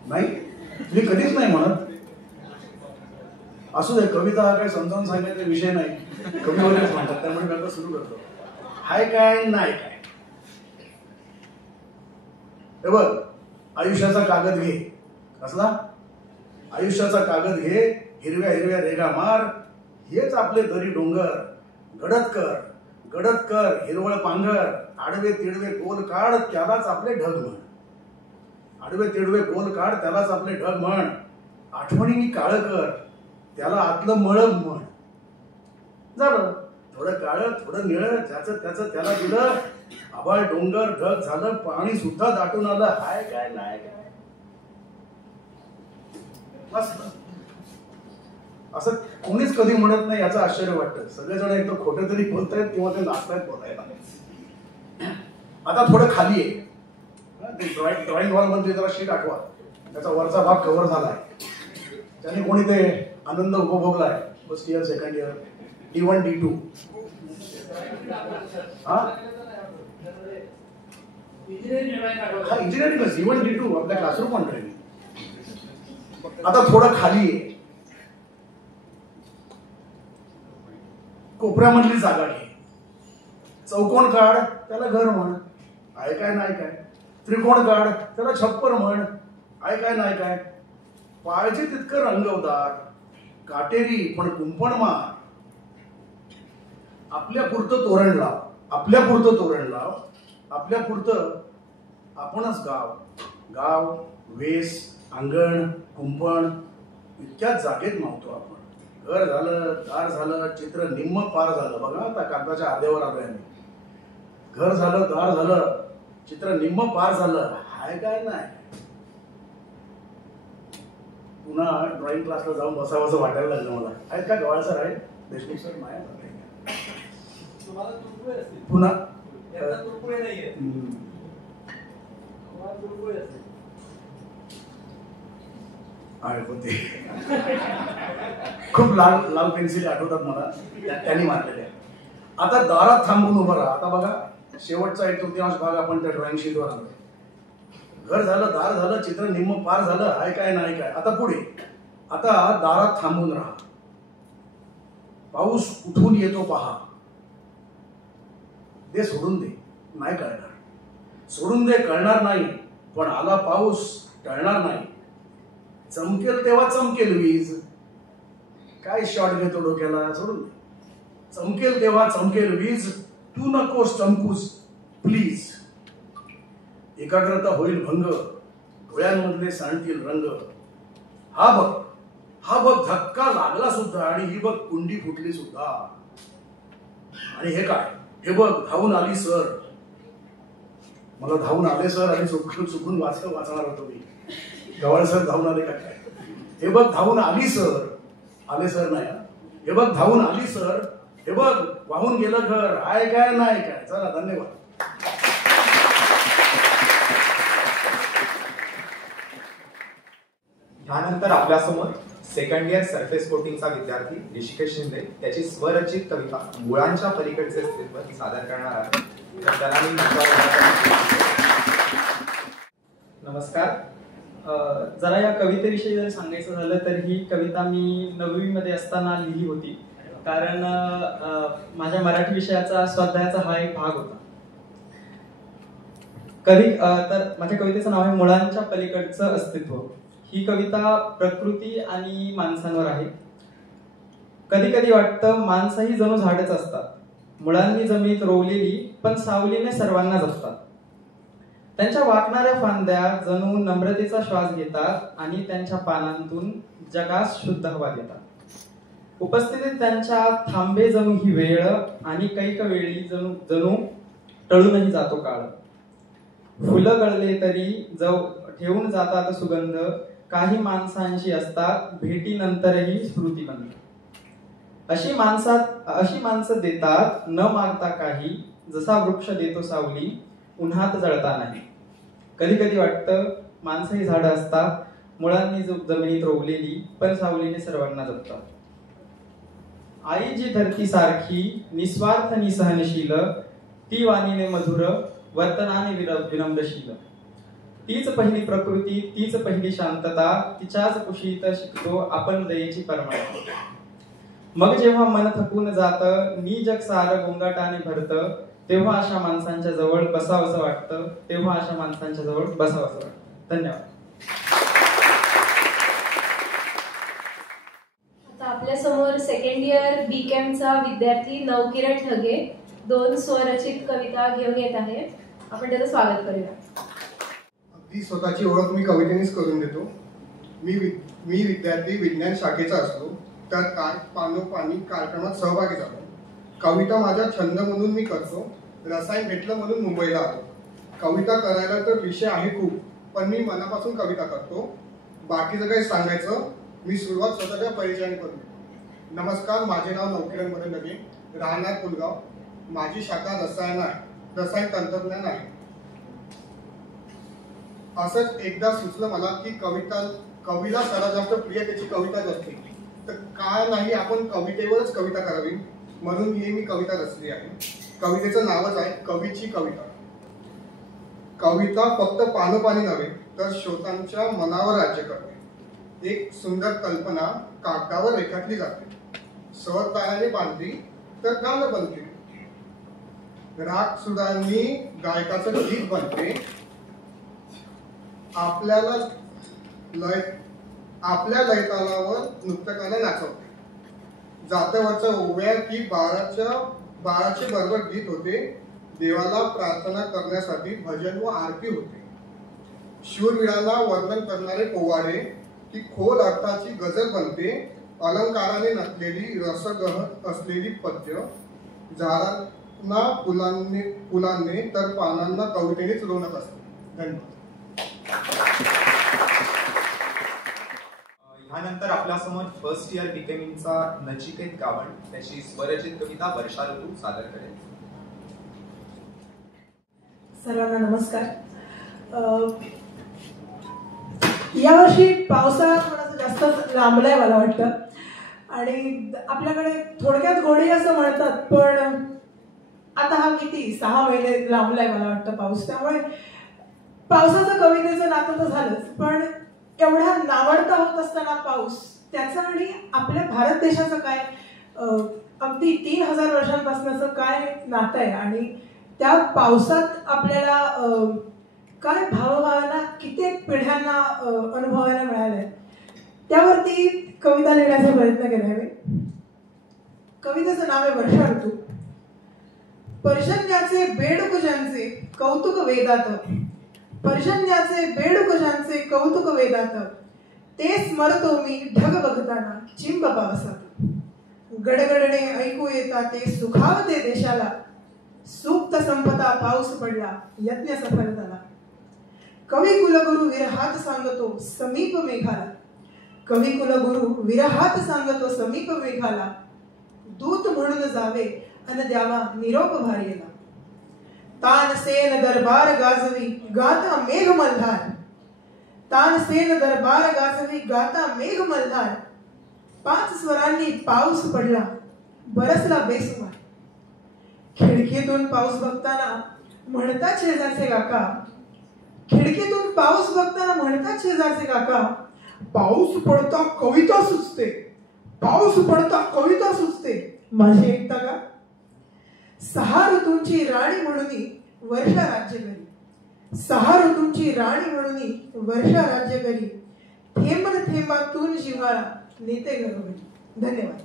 नाही, मी कधीच नाही म्हणत. असू दे, कविता हा काही समजावून सांगायचा विषय नाही, कवी वगैरेच म्हणतात, त्यामुळे मी आता सुरू करतो. हाय काय नाही काय. हे बघ, आयुष्याचा कागद घे. कसला? आयुष्याचा कागद घे, हिरव्या हिरव्या रेगा मार, हेच आपले दरी डोंगर. गडद कर हिरवळ पांघर, आडवे तिडवे गोल काढ त्यालाच आपले ढग म्हण. आडवे तिडवे गोल काढ त्यालाच आपले ढग म्हण. आठवणींनी काळ कर त्याला आतलं मळग म्हण. झालं, थोडं काळ थोडं निळ, ज्याचं त्याचं त्याला दिलं. आभाळ डोंगर ढग झालं, पाणी सुद्धा दाटून आलं. हाय काय नाही काय. मस्त. असं कोणीच कधी म्हणत नाही, याचं आश्चर्य वाटतं. सगळेजण एक तर खोटं तरी बोलतायत किंवा ते नाचतायत बोलायला. आता थोडं खाली आहे, ड्रॉइंग हॉल मध्ये जरा शीट आठवा, त्याचा वरचा भाग कव्हर झालाय. त्याने कोणी ते आनंद उपभोगलाय. First year, second year, D1 D2. Engineering D1 D2 आपल्या क्लासरूम पण ट्रेनिंग. आता थोडं खाली आहे, कोपऱ्यामधली जागा घे. चौकोन काढ त्याला घर म्हण. आहे काय नाही काय. त्रिकोण काढ त्याला छप्पर म्हण. आहे काय नाही काय. पाहिजे तितकं रंगवदार, काटेरी पण कुंपण मार. आपल्या पुरतं तोरण लाव, आपल्या पुरतं तोरण लाव, आपल्या पुरतं आपणच गाव वेस, अंगण, कुंपण इतक्याच जागेत मावतो आपण. घर झालं, दार झालं, चित्र निम्म पार झालं. बघा आता कागदाच्या अर्ध्यावर आलोय आम्ही. घर झालं, दार झालं, चित्र निम्म पार झालं. हाय काय नाही. पुन्हा ड्रॉइंग क्लासला जाऊन बसावं वाटायला लागलं मला. आहेत का गवाळ सर आहेत, देशमुख सर माया पुन्हा होते. खूप लाल लाल पेन्सिल आठवतात मला, त्यांनी मारलेल्या. आता दारात थांबून उभं राहा. आता बघा, शेवटचा 1/3 भाग आपण त्या ड्रॉइंग शीटवर आलो. घर झालं, दार झालं, चित्र निम्म पार झालं. आहे काय नाही काय. आता पुढे. आता दारात थांबून राहा. पाऊस कुठून येतो पहा. दे सोडून दे, नाही कळणार. सोडून दे कळणार नाही, पण आला पाऊस टळणार नाही. चमकेल तेव्हा चमकेल वीज. काय शॉट घेतो डोक्याला, सोडून दे. चमकेल तेव्हा चमकेल वीज, तू नकोस चमकूस प्लीज. एकाग्रता होईल भंग, डोळ्यांमधले सांडतील रंग. हा बघ धक्का लागला सुद्धा, आणि ही बघ कुंडी फुटली सुद्धा. आणि हे काय, हे बघ धावून आली सर. मला धावून आले सर, आणि चुकून वाचणार होतो मी. गवाळ सर धावून आले का काय. हे बघ धावून आली सर, आले सर नाही. हे बघ धावून आली सर, हे बघ वाहून गेलं घर. आहे काय नाही काय. चला धन्यवाद. त्यानंतर आपल्यासमोर सेकंड इयर सरफेस कोटिंगचा विद्यार्थी ऋषिकेश शिंदे त्याची स्वरचित कविता मुळांच्या पलीकडचे अस्तित्व सादर करणार आहे. तर त्याला मी नमस्कार. जरा या कवितेविषयी जर सांगायचं झालं तर ही कविता मी 9वी मध्ये असताना लिहिली होती. कारण माझ्या मराठी विषयाचा स्वाध्यायाचा हा एक भाग होता. तर माझ्या कवितेचं नाव आहे मुळांच्या पलीकडचं अस्तित्व. ही कविता प्रकृती आणि माणसांवर आहे. कधी कधी वाटतं माणसंही जणू झाडच असतात, मुळांनी जमिनीत रोवलेली, पण सावलीने सर्वांना जपतात. त्यांच्या वाकणाऱ्या फांद्या जणू नम्रतेचा श्वास घेतात आणि त्यांच्या पानांतून जगास शुद्ध हवा देतात. उपस्थितीत त्यांच्या थांबे जणू ही वेळ, आणि कैक वेळी जणू टळूनही जातो काळ. फुलं गळले तरी ठेवून जातात सुगंध, काही माणसांशी असतात भेटीनंतरही स्मृतिबंध. अशी माणसं देतात न मागता काही, जसा वृक्ष देतो सावली उन्हात जळता नाही. कधी कधी वाटतं माणसंही झाडं असतात, मुळांनी जमिनीत रोवलेली, पण सावलीने सर्वांना जपतात. आई जी धरती सारखी निस्वार्थ निसहनशील, ती वाणीने मधुर वर्तनाने विनम्रशील. तीच पहिली प्रकृती, तीच पहिली शांतता, तिच्याच कुशीत शिकतो आपण दयेची परमानता. मग जेव्हा मन थकून जातं, निजग सारं गोंगाटाने भरतं, तेव्हा अशा माणसांच्या जवळ बसावंसं वाटतं. धन्यवाद. आता आपल्या समोर सेकंड इयर बीकॅमचा विद्यार्थी नवकिरण ठगे 2 स्वरचित कविता घेऊन येत आहे. आपण त्याचं स्वागत करूया. अगदी स्वतःची ओळख मी कवितेनेच करून देतो. मी विद्यार्थी विज्ञान शाखेचा असलो, तर पानोपानी कार्यक्रमात सहभागी झालो. कविता माझा छंद म्हणून मी करतो. रसायन भेटलं म्हणून मुंबईला आलो. कविता करायला तर विषय आहे खूप, पण मी मनापासून कविता करतो. बाकीचं काही सांगायचं, मी सुरुवात स्वतःच्या परिचयाने करतो. नमस्कार, माझे नाव नवकिरण मदन ढगे, राहणार पुलगाव. माझी शाखा रसायन तंत्रज्ञान आहे. असंच एकदा सुचलं मला की कवीला सर्वात जास्त प्रिय त्याची कविताच असते, तर काय नाही आपण कवितेवरच कविता करावी, म्हणून मी कविता रचली आहे. कवितेचं नावच आहे कवीची कविता. कविता फक्त पानोपानी नव्हे, तर श्रोतांच्या मनावर राज्य करते. एक सुंदर कल्पना कागदावर रेखाटली जाते, स्वर तालाने बांधली तर गाणं बनते, राग सुरांनी गायकाचं गीत बनते. आपल्या लयतालावर नृत्यकाला नाचवते. जात्यावरच्या ओव्या की बाळाचे बरोबर गीत होते. देवाला प्रार्थना करण्यासाठी भजन व आरती होते. शूरवीरांना वर्णन करणारे पोवाडे की खोल अर्थाची गजल बनते. अलंकाराने नटलेली रसगहन असलेली पद्य, झाडांना फुलांनी तर पानांना कवितेनेच रोवत असते. धन्यवाद. ह्यानंतर आपल्यासमोर फर्स्ट इयर बीकेमिंगचा नचिकेत गावण त्याची स्वरचित कविता वर्षा ऋतू सादर करेल. सर्वांना नमस्कार. यावर्षी पावसाळा थोडासा जास्त लांबलाय मला वाटतं, आणि आपल्याकडे थोडक्यात गोडी असं म्हणतात, पण आता हा किती 6 महिने लांबलाय मला वाटतं पाऊस. त्यामुळे पावसाचं कवितेचं नातं तर झालंच, पण एवढा नावडता होत असताना पाऊस त्याचं आणि आपल्या भारत देशाचं काय, अगदी 3000 वर्षांपासूनचं काय नातं आहे, आणि त्या पावसात आपल्याला काय भावभावना कित्येक पिढ्यांना अनुभवायला मिळाल्या, त्यावरती कविता लिहिण्याचा प्रयत्न केला आहे. कवितेचं नाव आहे वर्षा ऋतू. पर्जन्याचे बेडूक ज्यांचे कौतुक वेदात, पर्जन्याचे बेडूक ज्यांचे कौतुक वेदात, ते स्मरतो मी ढग बघताना चिंब पावसात. गडगडणे ऐकू येता ते सुखावते देशाला, सुप्त संपता पाऊस पडला यज्ञ सफल झाला. कवी कुलगुरु विरहात सांगतो समीप मेघाला, कवी कुलगुरु विरहात सांगतो समीप मेघाला. दूत म्हणून जावे अन द्यावा निरोप भार्येला. तानसेन दरबार गाजवी गाता मेघ मल्हार, तानसेन दरबार गाजवी गाता मेघ मल्हार. 5 स्वरांनी पाऊस पडला बरसला बेसुमार. खिडकीतून पाऊस बघताना म्हणतात शेजारचे काका, खिडकीतून पाऊस बघताना म्हणतात शेजारचे काका, पाऊस पडता कविता सुचते, पाऊस पडता कविता सुचते. माझी ऐकता का? 6 ऋतूंची राणी म्हणून वर्षा राज्य करी, 6 ऋतूंची राणी म्हणून वर्षा राज्य करी. थेंबन थेंबातून जिव्हाळा नेते घरोघरी. धन्यवाद.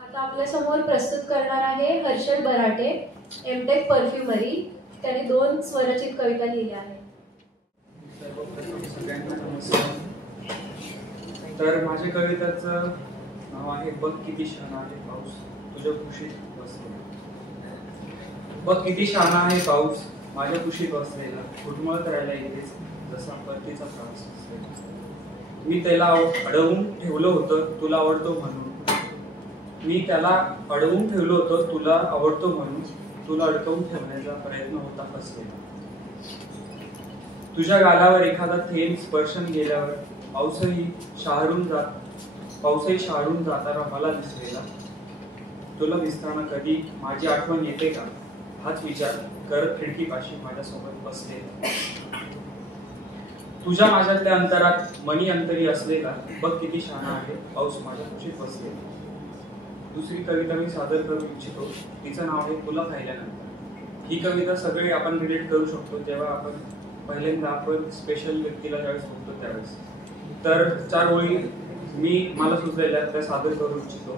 आता आपल्या समोर प्रस्तुत करणार आहे हर्षल बराटे, एमटेक परफ्युमरी. त्याने 2 स्वरचित कविता लिहिल्या आहेत. सगळ्यांना नमस्कार. तर माझ्या कवितेचं नाव आहे बघ किती शाना आहे पाऊस तुझ्या कुशीत बसलेला. बघ किती शाना आहे पाऊस माझ्या कुशीत बसलेला, घुटमळत राहिला इथेच जसा परतीचा त्रास असलेला. मी त्याला अडवून ठेवलं होतं तुला आवडतो म्हणून, मी त्याला अडवून ठेवलं होतं तुला आवडतो म्हणून, तुला अडकवून ठेवण्याचा प्रयत्न होता फसलेला. तुझ्या गालावर एखादा थेंब स्पर्शन गेल्यावर पाऊसही शहाळून जाताना मला दिसलेला. तुला दिसताना कधी माझी आठवण येते का हाच विचार करत खिडकीपाशी माझ्यासोबत बसलेला. तुझ्या माझ्यातल्या अंतरात मनी अंतरी असलेला बघ किती शहाणा आहे पाऊस माझ्या कुशीत बसलेला. दुसरी कविता मी सादर करू इच्छितो, तिचं नाव आहे तुला पाहिल्यानंतर. ही कविता सगळे आपण रिलेट करू शकतो जेव्हा आपण पहिल्यांदा आपण स्पेशल व्यक्तीला ज्यावेळेस बघतो त्यावेळेस. तर 4 ओळी मला सुचलेल्या त्या सादर करू इच्छितो.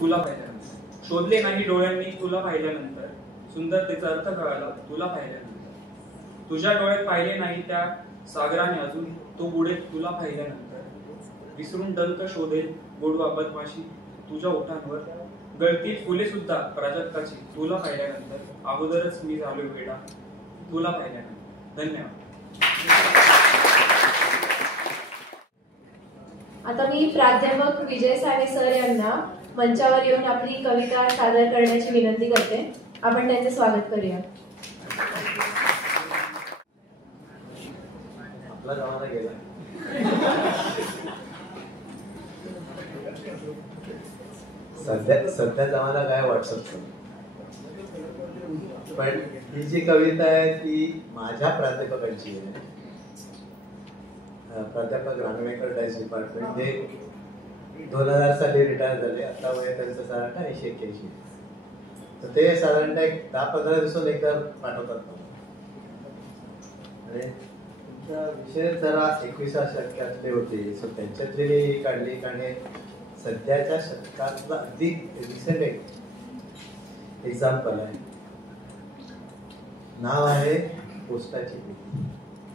तुला पाहिल्यानंतर. शोधले नाही डोळ्यांनी तुला पाहिल्यानंतर, सुंदरतेचा अर्थ कळाला तुला पाहिल्यानंतर. तुझ्या डोळ्यात पाहिले नाही त्या सागराने अजून तो बुडेल तुला पाहिल्यानंतर. विसरून डंक शोधेल गोडवा बदमाशी तुझ्या ओठांवर, गळतील फुले सुद्धा प्राजक्ताची तुला पाहिल्यानंतर. अगोदरच मी झालो वेडा तुला पाहिल्यानंतर. धन्यवाद. आता मी प्राध्यापक विजय साने सर यांना मंचावर येऊन आपली कविता सादर करण्याची विनंती करते. आपण त्यांचे स्वागत करूया. आपला जमाना गेला. सध्या जमाना काय व्हॉट्सअपचा. पण ही जी कविता आहे ती माझ्या प्राध्यापकांची आहे. प्राध्यापक रानवेकर डायस डिपार्टमेंट, जे 2000 साली रिटायर झाले. आता वय त्यांचं साधारण 80-81. तर ते साधारणतः एक 10-15 दिवसांनी एकदा पाठवतात मला. आणि तुमचा विषय जरा 21व्या शतकातले होते, सो त्यांच्यातली काढली. कारण सध्याच्या शतकातला अगदी रिसेंट एक एक्झाम्पल आहे. नाव आहे पोस्टाची भीती.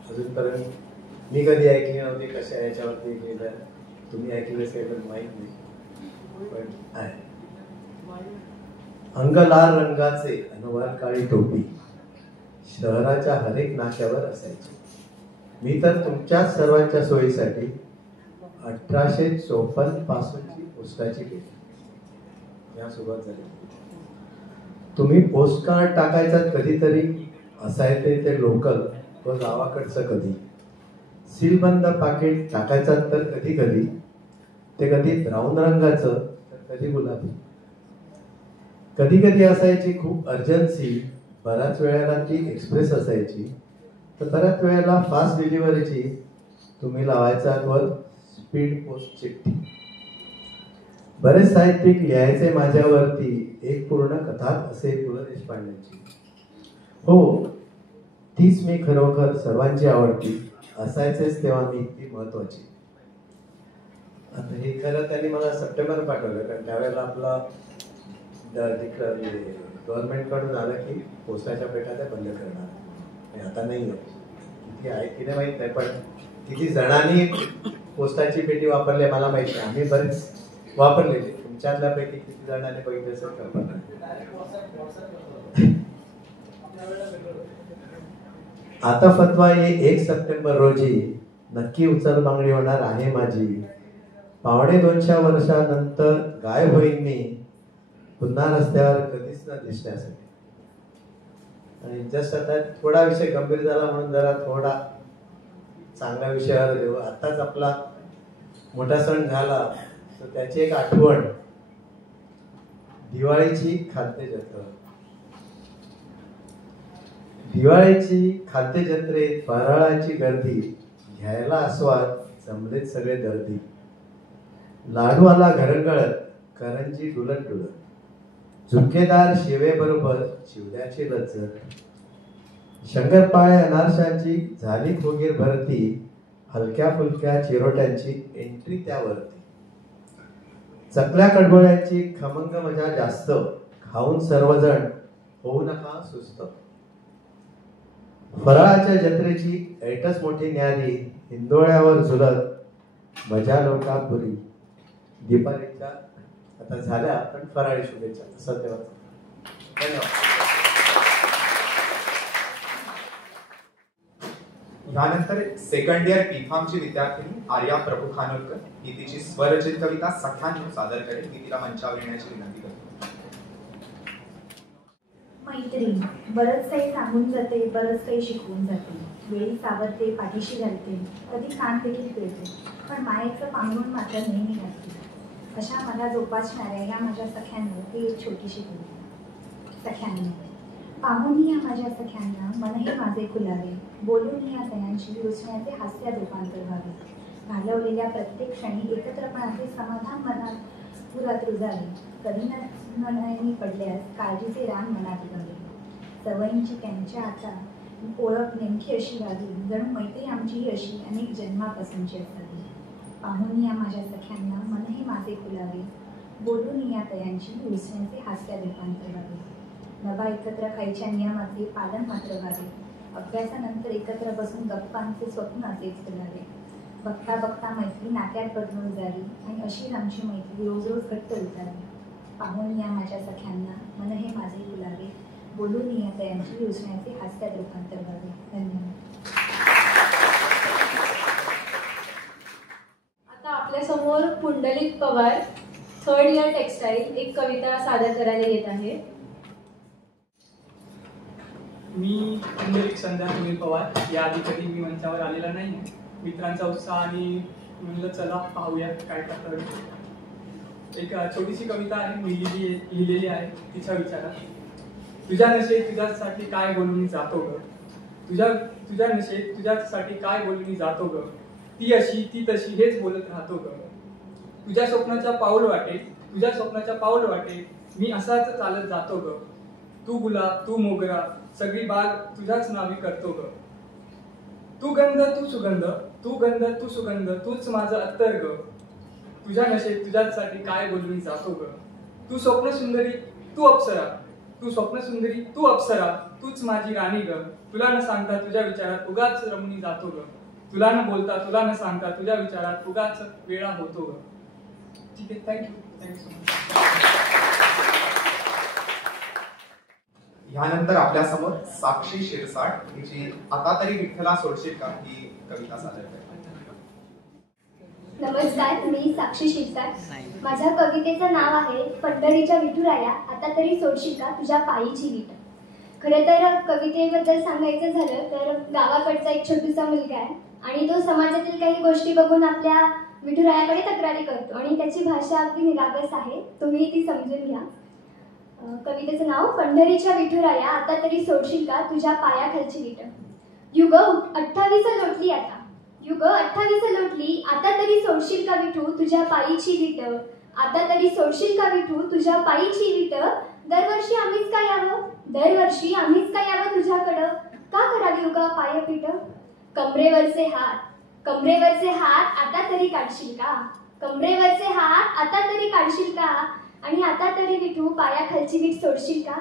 अजूनपर्यंत मी कधी ऐकली नव्हती. कशा याच्यावरती लिहिलं, तुम्ही ऐकलं असेल पण माहीत नाही, पण आहे. अंग लाल रंगाचे अनवार काळी टोपी शहराच्या हरेक नाक्यावर असायची. मी तर तुमच्या सर्वांच्या सोयीसाठी 1854 पासूनची पोस्टाची पेटी या सुरुवात झाली. तुम्ही पोस्ट कार्ड टाकायचात कधीतरी, असायचे ते लोकल व गावाकडचं कधी. सीलबंद पाकिट टाकायचात तर कधी कधी, ते कधी ब्राऊन रंगाचं तर कधी गुलाबी. कधी कधी असायची खूप अर्जन्सी, बऱ्याच वेळेला ती एक्सप्रेस असायची, तर बऱ्याच वेळेला फास्ट डिलिव्हरीची तुम्ही लावायचा वर स्पीड पोस्ट चिठ्ठी. बरेच साहित्यिक लिहायचे माझ्यावरती, एक पूर्ण कथाच असे पु ल देशपांडेंची. हो, तीच मी खरोखर सर्वांची आवडती, असायचेच तेव्हा मी ती महत्वाची. आता हे खरं त्यांनी मला सप्टेंबर पाठवलं, कारण त्यावेळेला आपला गव्हर्नमेंट कडून आलं की पोस्टाच्या पेट्या ते बंद करणार. आता नाही आहे, किती आहे की नाही माहित नाही, पण किती जणांनी पोस्टाची पेटी वापरली मला माहिती आहे. आम्ही बरेच वापरलेली, तुमच्यातल्यापैकी किती जणांनी बघितले असेल कल्पना. आता फतवा ये 1 सप्टेंबर रोजी नक्की उचल मागणी होणार आहे माझी. 250 वर्षानंतर गायब होईन मी पुन्हा रस्त्यावर कधीच न दिसण्यासाठी. आणि जस्ट आता थोडा विषय गंभीर झाला म्हणून जरा थोडा चांगल्या विषयावर देऊ. आताच आपला मोठा सण झाला तर त्याची एक आठवण, दिवाळीची खाद्यजत्रा. दिवाळीची खाद्यजत्रेत फराळाची गर्दी, घ्यायला आस्वाद, जमलेत सगळे दर्दी. लाडू आला घरंगळत, करंजी डुलत डुलत, झुमकेदार शिवे बरोबर चिवड्याची लज्जत. शंकरपाळे अनारशाची झाली खोगीर भरती, हलक्या फुलक्या चिरोट्यांची एंट्री त्यावरती. चकल्या कडबोळ्यांची खमंग मजा जास्त, खाऊन सर्वजण होऊ नका सुस्त. फराळाच्या जत्रेची ऐटच मोठी न्यारी, हिंदोळ्यावर झुलत मजा लोटा पुरी. दीपावलीच्या आता झाल्या, पण फराळी शुभेच्छा. असं तेव्हा धन्यवाद. यानंतर सेकंड इयर बीफार्मची विद्यार्थिनी आर्या प्रभू खानोलकर ही तिची स्वरचित कविता सख्यान सादर करेल. मी तिला मंचावर येण्याची विनंती करतो. मैत्रीण बरंच काही सांगून जाते, बरंच काही शिकवून जाते. वेळी सावरते, पाठीशी घालते, कधी कान देखील पिळते, पण मायेचं पांघरून मात्र नेहमी घालते. अशा मला जोपासणाऱ्या या माझ्या सख्यांवर ही एक छोटीशी कविता. सख्यांना पाहून या माझ्या सख्यांना मनही माझे खुलावे, बोलून या सयांशी रुसण्याचे हास्यात रूपांतर व्हावे. घालवलेल्या प्रत्येक क्षणी एकत्रपणाचे समाधान मनात पुरात रुजावे. कधी नयनी पडल्यास काळजीचे रान मनात उगवले. सवयींची त्यांच्या आता ओळख नेमकी अशी व्हावी, जणू मैत्री आमची अशी अनेक जन्मापासूनची असावी. पाहून या माझ्या सख्यांना मनही माझे खुलावे, बोलून या तयांची रुसण्याचे हास्यात रूपांतर व्हावे. नभा एकत्र खायच्या नियमाचे पालन मात्र व्हावे. अभ्यासानंतर एकत्र बसून गप्पांचे स्वप्न असेच फुलावे. बघता बघता मैत्री नात्यात बदलून जावी आणि अशी आमची मैत्री रोज रोज घट्ट उतरावी. पाहून या माझ्या सख्यांना मन हे माझे फुलावे, बोलून या तयांची रुसण्याचे हास्यात रूपांतर व्हावे. धन्यवाद. आता आपल्या समोर Pundalik Pawar third year textile एक कविता सादर करायला येत आहे. मी पुंडलिक संध्या सुनील पवार. याआधी कधी मी मंचावर आलेला नाही. मित्रांचा उत्साह आणि म्हणलं चला पाहूया काय करता. एक छोटीशी कविता आहे, मी लिहिलेली आहे तिच्या विचारात. तुझ्या नशेत तुझ्यासाठी काय बोलून मी जातो ग, तुझ्या नशेत तुझ्यासाठी काय बोलून मी जातो ग. ती अशी ती तशी हेच बोलत राहतो ग. तुझ्या स्वप्नाच्या पाऊल वाटे मी असाच चालत जातो ग. तू गुलाब तू मोगरा सगळी बाग तुझ्याच नावी करतो ग. तू गंध तू सुगंध तूच माझं अत्तर ग. तुझ्या नशेत तुझ्यासाठी काय बोलून जातो ग. तू स्वप्न सुंदरी तू अप्सरा तूच माझी राणी ग. तुला न सांगता तुझ्या विचारात उगाच रमणी जातो ग. तुला न बोलता तुला न सांगता तुझ्या विचारात उगाच वेळा होतो ग. ठीक आहे, थँक्यू सो मच. यानंतर आपल्या समोर साक्षी शिरसाट हिची आता तरी विठ्ठला सोडशील का ही कविता सादर करते. नमस्कार, मी साक्षी शिरसाट. माझ्या कवितेचं नाव आहे पंढरीच्या विठुराया आता तरी सोडशील का तुझ्या पायीची वीट. खरं तर कवितेबद्दल सांगायचं झालं तर गावाकडचा एक छोटूसा मुलगा आहे आणि तो समाजातील काही गोष्टी बघून आपल्या विठुरायाकडे तक्रारी करतो आणि त्याची भाषा अगदी निरागस आहे, तुम्ही ती समजून घ्या. कवितेचं नाव पंढरीच्या विठुराया आता तरी सोडशील का तुझ्या पायाखालची वीट. युग 28 लोटली आता तरी सोडशील का विठू तुझ्या पायीची वीट. आता तरी सोडशील का विठू तुझ्या पायीची विट? दरवर्षी आम्हीच का यावं, दरवर्षी आम्हीच का यावं तुझ्याकडं? का करावी उगा पायपीट? कमरेवरचे हात आता तरी काढशील का? कमरेवरचे हात आता तरी काढशील का? आणि आता तरी विठू पायाखालची वीट सोडशील का?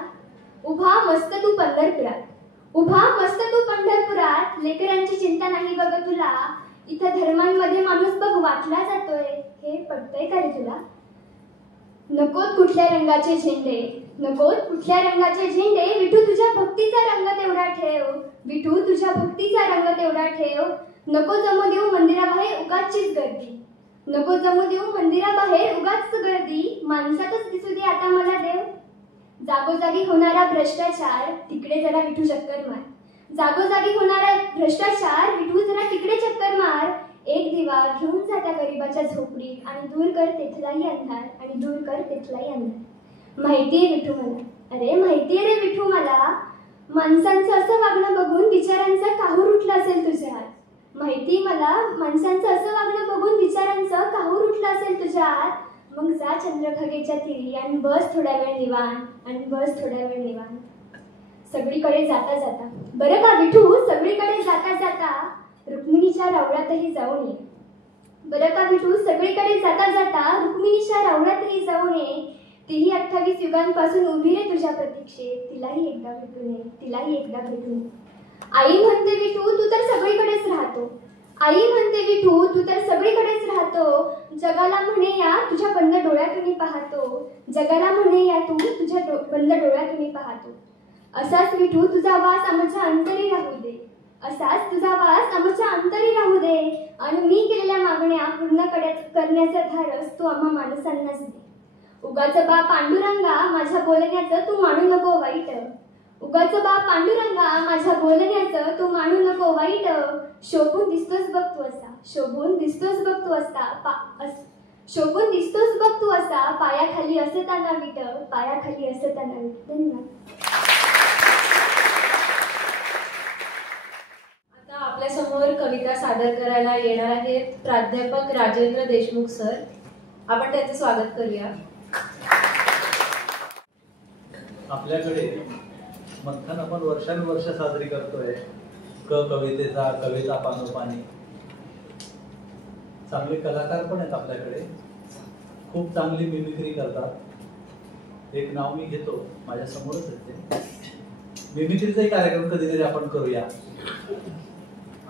उभा मस्त तू पंढरपुरात, लेकरांची चिंता नाही बघ तुला. इथं धर्मांमध्ये माणूस बघ वाटला जातोय, हे पटतंय का रे तुला? नकोत कुठल्या रंगाचे झेंडे, विठू तुझ्या भक्तीचा रंग तेवढा ठेव, विठू तुझ्या भक्तीचा रंग तेवढा ठेव. नको जमू देऊ मंदिराबाहेर उगाचीच गर्दी, माणसातच दिसू दे आता मला देव. जागोजागी होणारा भ्रष्टाचार तिकडे जरा विठू चक्कर मार, जागोजागी होणारा भ्रष्टाचार विठू जरा तिकडे चक्कर मार. एक दिवा घेऊन जा त्या गरीबाच्या झोपडीत आणि दूर कर तेथलाही अंधार. माहितीये विठू मला, अरे माहितीये रे विठू मला, माणसांचं असं वागणं बघून विचारांचा काहूर उठला असेल तुझ्या आत. माहिती मला, माणसांचं असं वागणं बघून विचारांचं काहूर उठलं असेल तुझ्या आत. मग जा चंद्रभागेच्या तिरी आणि बस थोडा वेळ निवांत. सगळीकडे जाता जाता, बरं का विठू, सगळीकडे जाता जाता रुक्मिणीच्या रावळातही जाऊन ये. बरं का विठू, सगळीकडे जाता जाता रुक्मिणीच्या रावळातही जाऊन ये. तीही 28 युगांपासून उभी रे तुझ्या प्रतीक्षेत, तिलाही एकदा भेटून ये. आई म्हणते विठू तू तर सगळीकडेच राहतो, जगाला म्हणे या तुझ्या बंद डोळ्यातून पाहतो. असाच विठू तुझा वास आमच्या अंतरी राहू दे, आणि मी केलेल्या मागण्या पूर्ण करण्याचा धाडस तू आम्हा माणसांनाच दे. उगाच बा पांडुरंगा माझ्या बोलण्याचं तू मानू नको वाईट. शोभून दिसतोस बघ तू असा, पायाखाली असताना विट. धन्यवाद. आता आपल्या समोर कविता सादर करायला येणार आहेत प्राध्यापक राजेंद्र देशमुख सर. आपण त्यांचे स्वागत करूया. आपल्याकडे मंथन आपण वर्षानुवर्ष साजरी करतोय. कविता पानोपानी. चांगले कलाकार पण आहेत आपल्याकडे, खूप चांगली मिमिक्री करतात. एक नाव मी घेतो, माझ्या समोरच येते. मिमिक्रीचाही कार्यक्रम कधीतरी आपण करूया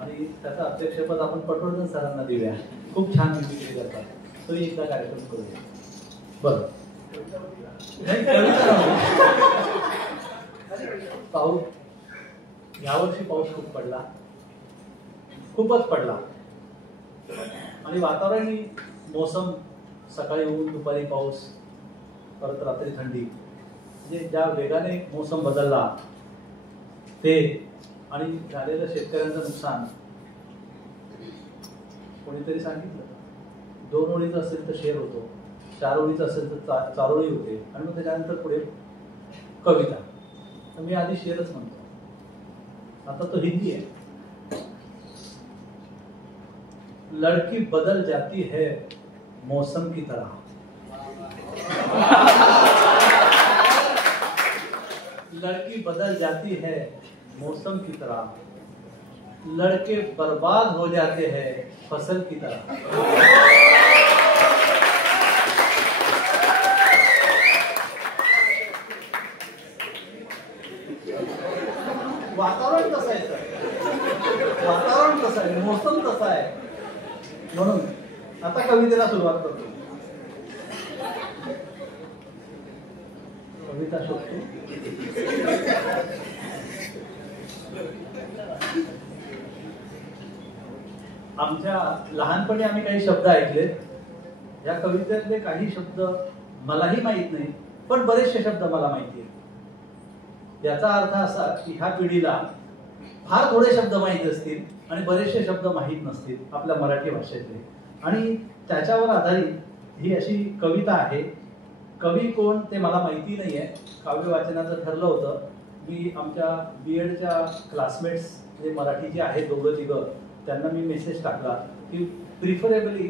आणि त्याचं अध्यक्षपद आपण पटवर्धन सरांना देऊया. खूप छान मिमिक्री करतात, तो एकदा कार्यक्रम करूया. बरं, पाऊस यावर्षी खूप पडला, खूपच पडला. आणि वातावरण मोसम, सकाळी ऊन, दुपारी पाऊस, परत रात्री थंडी, म्हणजे ज्या वेगाने मोसम बदलला ते, आणि झालेलं शेतकऱ्यांचं नुकसान. कोणीतरी सांगितलं 2 ओळीचं असेल तर शेर होतो, 4 ओळीचं असेल तर चारोळी होते, आणि मग त्याच्यानंतर पुढे कविता. तर मी आधी शेरच म्हणतो, आता तो हिंदी आहे. लड़की बदल जाती है मौसम की तरह, लड़की बदल जाती है मौसम की तरह, लड़के बर्बाद हो जाते हैं फसल की तरह. वातावरण कसं आहे सर, वातावरण कसं आहे, मोसम कसा आहे. म्हणून आता कवितेला सुरुवात करतो. कविता शोधतो. आमच्या लहानपणी आम्ही काही शब्द ऐकले. या कवितेतले काही शब्द मलाही माहित नाही, पण बरेचसे शब्द मला माहिती आहेत. याचा अर्थ असा की ह्या पिढीला फार थोडे शब्द माहित असतील आणि बरेचसे शब्द माहीत नसतील आपल्या मराठी भाषेतले, आणि त्याच्यावर आधारित ही अशी कविता आहे. कवी कोण ते मला माहिती नाही आहे. काव्य वाचनाचं ठरलं होतं. मी आमच्या BEdच्या क्लासमेट्स जे मराठी जे आहेत 2-3 त्यांना मी मेसेज टाकला की प्रिफरेबली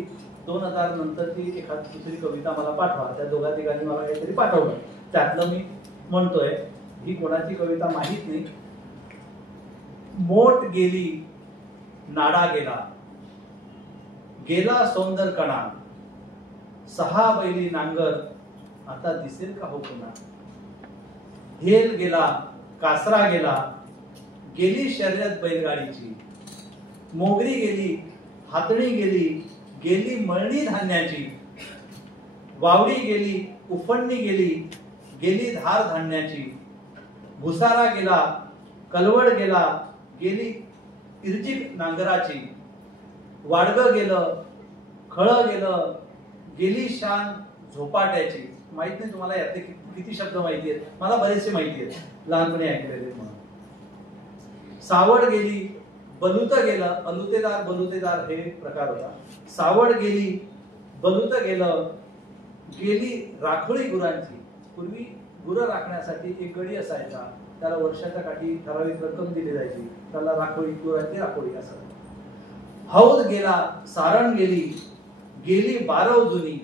2000 नंतरची एखादी दुसरी कविता मला पाठवा. त्या दोघा तिघांनी मला काहीतरी पाठवलं, त्यातलं मी म्हणतोय. ही कोणाची कविता माहीत नाही. मोठ गेली नाडा गेला, गेला सौंदर कणा, 6 बैली नांगर आता दिसेल का हो पुन्हा. हेल गेला कासरा गेला, गेली शर्यत बैलगाडीची, मोगरी गेली हातणी गेली, गेली मळणी धान्याची, वावडी गेली उफणणी गेली, गेली धार धान्याची, भुसारा गेला कलवड गेला, गेली इर्जिक नांगराची, वाडगं गेलं खळ गेलं, गेली शान झोपाट्याची. माहित नाही तुम्हाला यातले किती शब्द माहिती आहेत, मला बरेचसे माहिती आहेत, लहानपणी ऐकलेले म्हणून. सावड गेली बलुत गेलं, अलुतेदार बलुतेदार हे प्रकार होता. सावड गेली बलुत गेलं, गेली राखोळी गुरांची. पूर्वी गुरं राखण्यासाठी एक गडी असायचा, त्याला वर्षाच्या काठी ठराविक रक्कम दिली जायची, त्याला राखोळी गुरांची राखोळी असं. हौद गेला सारण गेली, गेली बारव जुनी,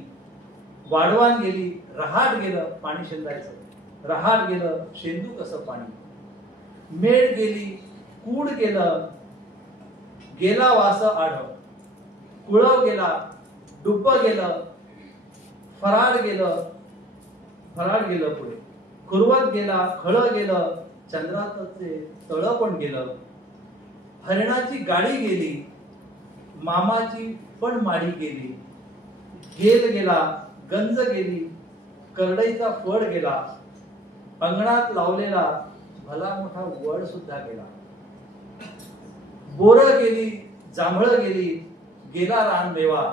वाढवान गेली रहाट गेलं पाणी शेंदायचं, रहाट गेलं शेंदू कसं पाणी, मेड गेली कूड गेलं, गेला वास आढ, कुळव गेला डुब्ब गेलं, फराड गेलं पुढे, कुरवत गेला खळ गेलं, चंद्राचे तळ पण गेलं, हरिणाची गाडी गेली, मामाची पण माडी गेली, गेल गेला गंज गेली, करडईचा फड गेला, अंगणात लावलेला भला मोठा वड सुद्धा गेला, बोर गेली जांभळ गेली, गेला रानमेवा,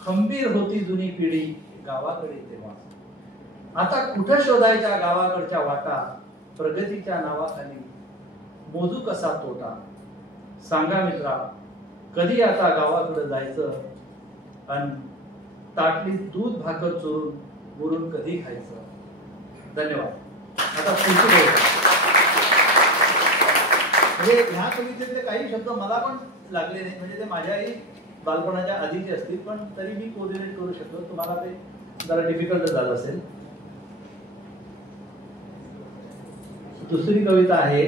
खंबीर होती जुनी पिढी गावाकडे तेव्हा. आता कुठं शोधायच्या गावाकडच्या वाटा, प्रगतीच्या नावाखाली मोजू कसा तोटा. सांगा मित्रा कधी आता गावाकडे जायचं, आणि ताटली दूध भाकर चोरून बुरून कधी खायचं. धन्यवाद. आता पुढची गोष्ट म्हणजे ह्या कवितेतले काही शब्द मला पण लागले नाही, म्हणजे ते माझ्याही बालपणाच्या आधीचे असतील, पण तरी मी कोऑर्डिनेट करू शकतो. तुम्हाला ते जरा डिफिकल्ट झालं असेल. दुसरी कविता आहे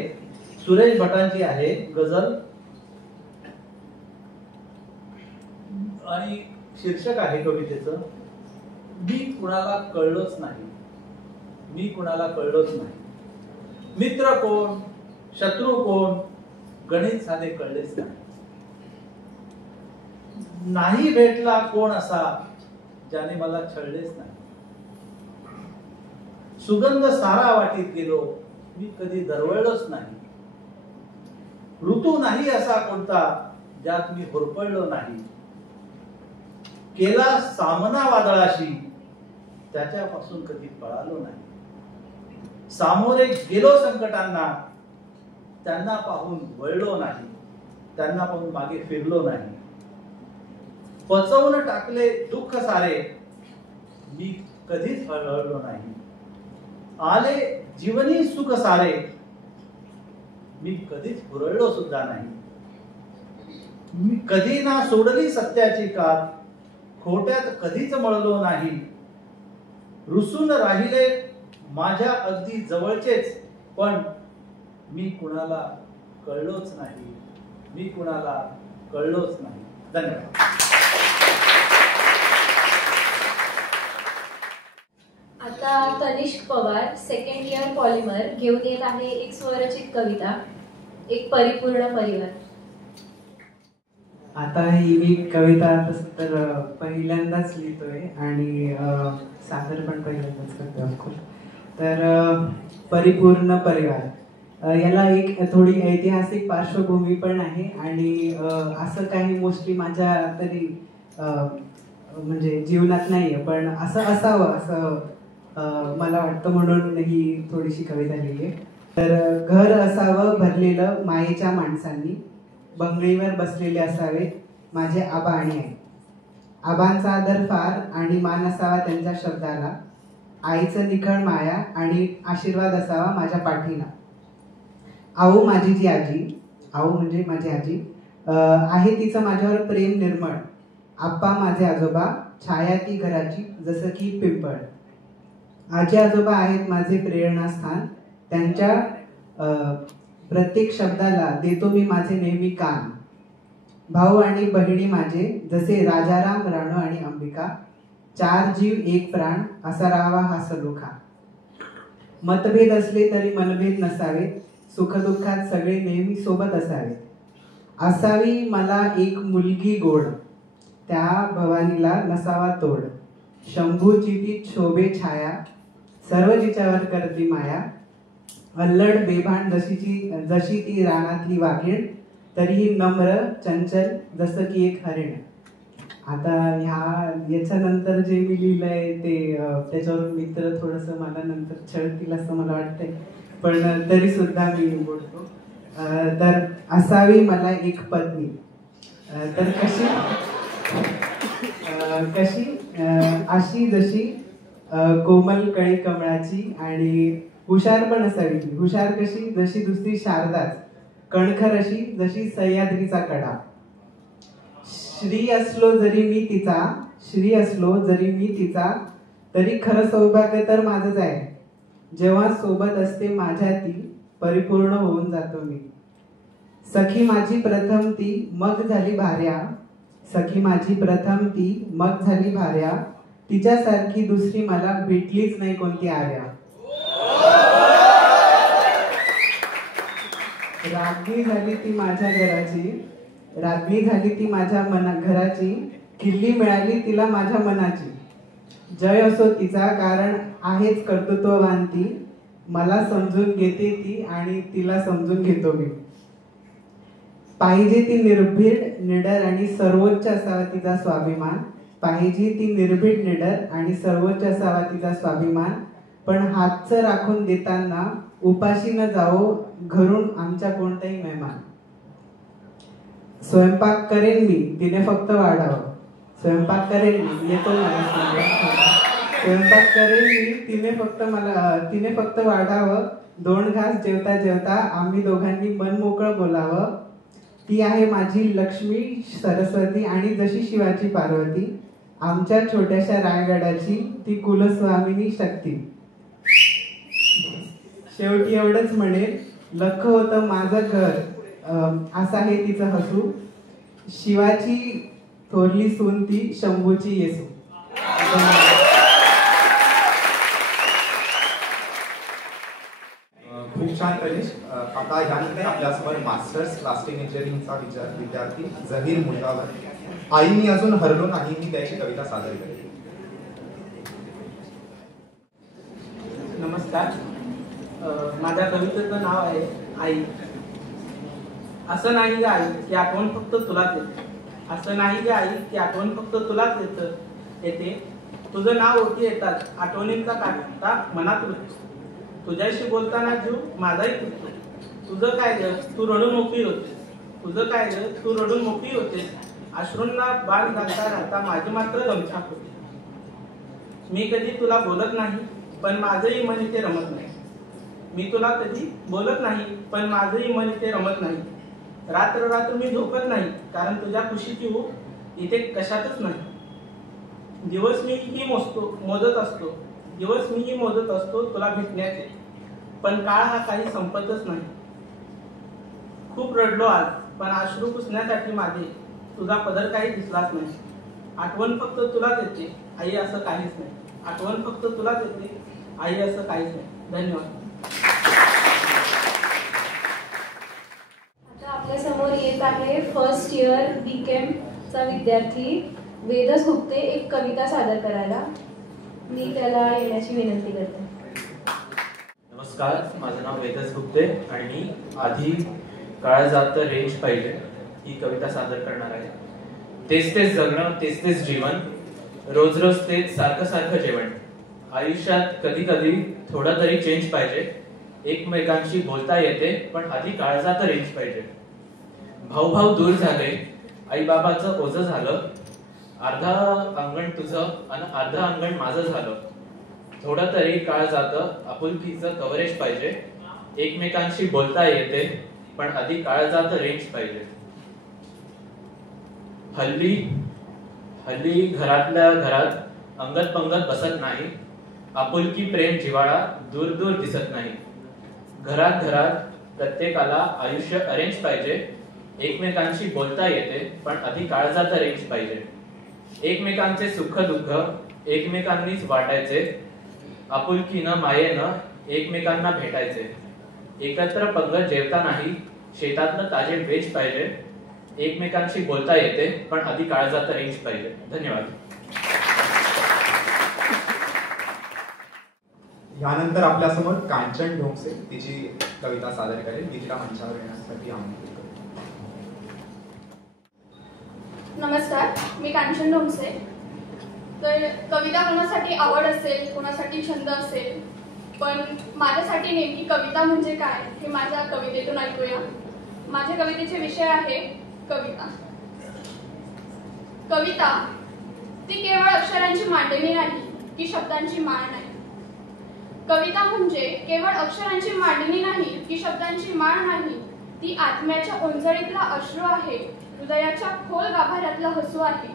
सुरेश भटांची आहे, गझल, आणि शीर्षक आहे कवितेचं मी कुणाला कळलोच नाही. मी कुणाला कळलोच नाही. मित्र कोण शत्रू कोण गणित साधे कळलेच नाही. नाही भेटला कोण असा ज्याने मला छळलेच नाही. सुगंध सारा वाटीत गेलो मी कधी दरवळलोच नाही. ऋतू नाही असा कोणता ज्यात मी होरपळलो नाही. केला सामना वादळाशी त्याच्यापासून कधी पळालो नाही. सामोरे गेलो संकटांना त्यांना पाहून वळलो नाही. त्यांना पाहून मागे फिरलो नाही. पचवून टाकले दुःख सारे मी कधीच हळहळलो नाही. आले जीवनी सुख सारे मी कधीच हुरळलो सुद्धा नाही. मी कधी ना सोडली सत्याची कात खोट्यात कधीच मळलो नाही. रुसून राहिले माझ्या अगदी जवळचेच पण मी कुणाला कळलोच नाही. मी कुणाला कळलोच नाही. धन्यवाद. आता Tanishk Pawar second year polymer घेऊन येत आहे एक स्वरचित कविता, एक परिपूर्ण परिवार. आता ही मी कविता तसं तर पहिल्यांदाच लिहितोय आणि सादर पण पहिल्यांदाच करतोय ऑफकोर्स. तर परिपूर्ण परिवार याला एक थोडी ऐतिहासिक पार्श्वभूमी पण आहे आणि असं काही मोस्टली माझ्या तरी म्हणजे जीवनात नाहीये, पण असं असावं असं मला वाटतं म्हणून ही थोडीशी कविता लिहिली आहे. तर घर असावं भरलेलं मायेच्या माणसांनी, बंगळीवर बसलेले असावेत माझे आबा आणि आई. आबांचा आदर फार आणि मान असावा त्यांच्या शब्दाला. आईचं निखळ माया आणि आशीर्वाद असावा माझ्या पाठीला. आऊ माझी जी आजी, आऊ म्हणजे माझी आजी आहे, तिचं माझ्यावर प्रेम निर्मळ. आप्पा माझे आजोबा, छाया ती घराची जसं की पिंपळ. आजी आजोबा आहेत माझे प्रेरणास्थान, त्यांच्या प्रत्येक शब्दाला देतो मी माझे नेहमी कान. भाऊ आणि बहिणी माझे जसे राजाराम, राणू आणि अंबिका, 4 जीव 1 प्राण असा राहावा हा सलोखा. मतभेद असले तरी मनभेद नसावेत, सुखदुःखात सगळे नेहमी सोबत असावेत. असावी मला एक मुलगी गोड, त्या भवानीला नसावा तोड. शंभूची ती शोभे छाया, सर्व जिच्यावर करती माया. अल्लड बेभान जशी ती रानातली वाघीण, तरीही नम्र चंचल जसं की एक हरिण. आता याच्यानंतर जे मी लिहिलंय ते त्याच्यावर मित्र थोडंसं मला नंतर छळतील असं मला वाटतंय, पण तरी सुद्धा मी बोलतो. तर असावी मला एक पत्नी, तर कशी अशी जशी कोमल कळी कमळाची, आणि हुशार पण असावी ती. हुशार कशी जशी दुसरी शारदाच, कणखर अशी जशी सह्याद्रीचा कडा. श्री असलो जरी मी तिचा, तरी खरं सौभाग्य तर माझंच आहे. जेव्हा सोबत असते माझ्या ती, परिपूर्ण होऊन जातो मी. सखी माझी प्रथम ती मग झाली भार्या, तिच्यासारखी दुसरी मला भेटलीच नाही कोणती आर्या. राज्ञी झाली ती माझ्या घराची, किल्ली मिळाली तिला माझ्या मनाची. जय असो तिचा, कारण आहेच कर्तृत्ववान ती. मला समजून घेते ती आणि तिला समजून घेतो मी. पाहिजे ती निर्भीड, निडर आणि सर्वोच्च असावा तिचा स्वाभिमान. पण हातचं राखून देताना उपाशी न जावो घरून आमच्या कोणताही मेहमान. स्वयंपाक करेन मी तिने फक्त वाढावं, तिने फक्त वाढावं. 2 घास जेवता जेवता आम्ही दोघांनी मन मोकळं बोलावं. ती आहे माझी लक्ष्मी सरस्वती, आणि जशी शिवाची पार्वती, आमच्या छोट्याशा रायगडाची ती कुलस्वामिनी शक्ती. शेवटी एवढंच म्हणेल, लख होतं माझं घर असं आहे तिचं हसू. शिवाची थोरली सून ती शंभूची येसू. खूप छान कलेश. आता यानंतर आपल्यासमोर मास्टर्स प्लास्टिक इंजिनिअरिंगचा विद्यार्थी जहीर मुलगावर, आई मी अजून हरलो नाही, मी त्याची कविता सादर करेन. नमस्कार. माझ्या कवितेचं नाव आहे आई. असं नाही ग आई की आठवण फक्त तुलाच येते, येते. तुझं नाव ओळखी येतात, आठवणींचा काटा मनात रुजतो. तुझ्याशी बोलताना जीव माझाही तुटतो. तुझं काय ग तू रडून मोकळी होते. अश्रूंना बाण घालता राहता माझी मात्र गमछाक होते. मी कधी तुला बोलत नाही, पण माझंही मन इथे रमत नाही. रात्र मी झोपत नाही, कारण तुझ्या खुशीची ऊब इथे कशातच नाही. दिवस मी ही मोजत असतो तुला भेटण्याचे, पण काळ हा काही संपतच नाही. खूप रडलो आज, पण अश्रू पुसण्यासाठी माझे तुझा पदर काही दिसलाच नाही. आठवण फक्त तुलाच येते आई, असं काहीच नाही. धन्यवाद. आता आपल्या समोर येत आहे फर्स्ट इयर BChem चा विद्यार्थी वेदस गुप्ते एक कविता सादर करायला. मी त्याला येण्याची विनंती करते. नमस्कार, माझं नाव वेदस गुप्ते आणि मी आधी काळा जात रेंज पाहिजे ही कविता सादर करणार आहे. तेच जगणं, तेच जीवन, रोज तेच सारखं जेवण. आयुष्यात कधी थोडा तरी चेंज पाहिजे. एकमेकांशी बोलता येते, पण आधी काळजात रेंज पाहिजे. भाऊ दूर झाले, आई बाबाचं ओझं झालं. अर्धा अंगण तुझं आणि अर्धा अंगण माझं झालं. थोडा तरी काळ जातं, आपुलकीचं कव्हरेज पाहिजे. एकमेकांशी बोलता येते, पण आधी काळजात रेंज पाहिजे. हल्ली घरातल्या घरात अंगत पंगत बसत नाही. आपुलकी प्रेम जिव्हाळा दूर दूर दिसत नाही. घरात घरात प्रत्येकाला आयुष्य अरेंज पाहिजे. एकमेकांशी बोलता येते पण आधी काळजात रेंज पाहिजे. एकमेकांचे सुख दुःख एकमेकांनीच वाटायचे. आपुलकीनं मायेनं एकमेकांना भेटायचे. एकत्र पंगत जेवतानाही शेतातलं ताजे वेज पाहिजे. एकमेकांशी बोलता येते पण आधी काळजात रेंज पाहिजे. धन्यवाद. यानंतर आपल्यासमोर कांचन ढोंगसे तिची कविता सादर करेल. मी तिला मंचावर येण्यासाठी आमंत्रित करतो. नमस्कार, मी कांचन ढोंगसे. तर कविता कोणासाठी आवड असेल, कोणासाठी छंद असेल, पण माझ्यासाठी नेमकी कविता म्हणजे काय हे माझ्या कवितेतून ऐकूया. माझ्या कवितेचे विषय आहे कविता. कविता ती केवळ अक्षरांची मांडणी नाही की शब्दांची माळ नाही. कविता म्हणजे केवळ अक्षरांची मांडणी नाही की शब्दांची माळ नाही. ती आत्म्याच्या ओंजळीतला अश्रू आहे. हृदयाच्या खोल गाभाऱ्यातलं हसू आहे.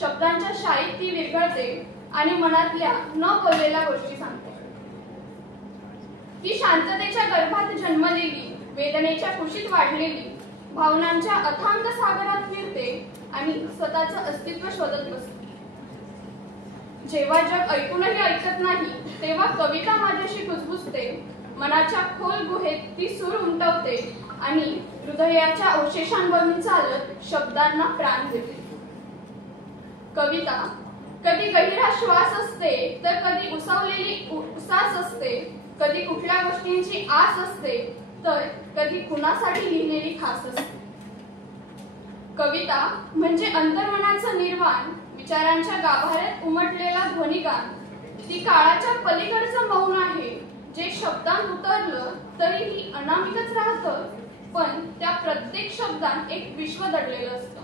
शब्दांच्या शाईत ती विरघळते आणि मनातल्या न बोललेल्या गोष्टी सांगते. ती शांततेच्या गर्भात जन्मलेली, वेदनेच्या कुशीत वाढलेली, भावनांच्या अथांग सागरात फिरते आणि स्वतःचं अस्तित्व शोधत बसते. जेव्हा जग ऐकूनही ऐकत नाही तेव्हा कविता माझ्याशी कुजबुजते. मनाच्या खोल गुहेत ती सूर उमटवते आणि हृदयाच्या अवशेषांवरून चालत शब्दांना प्राण देते. कविता कधी गहिरा श्वास असते तर कधी उसावलेली उसास असते. कधी कुठल्या गोष्टींची आस असते तर कधी कुणासाठी लिहिलेली खास असते. कविता म्हणजे अंतर्मनाचं निर्वाण, विचारांच्या गाभाऱ्यात उमटलेला ध्वनिगान. ती काळाच्या पलीकडचं मौन आहे जे शब्दांत उतरलं तरीही अनामिकच राहतं, पण त्या प्रत्येक शब्दात एक विश्व दडलेलं असतं.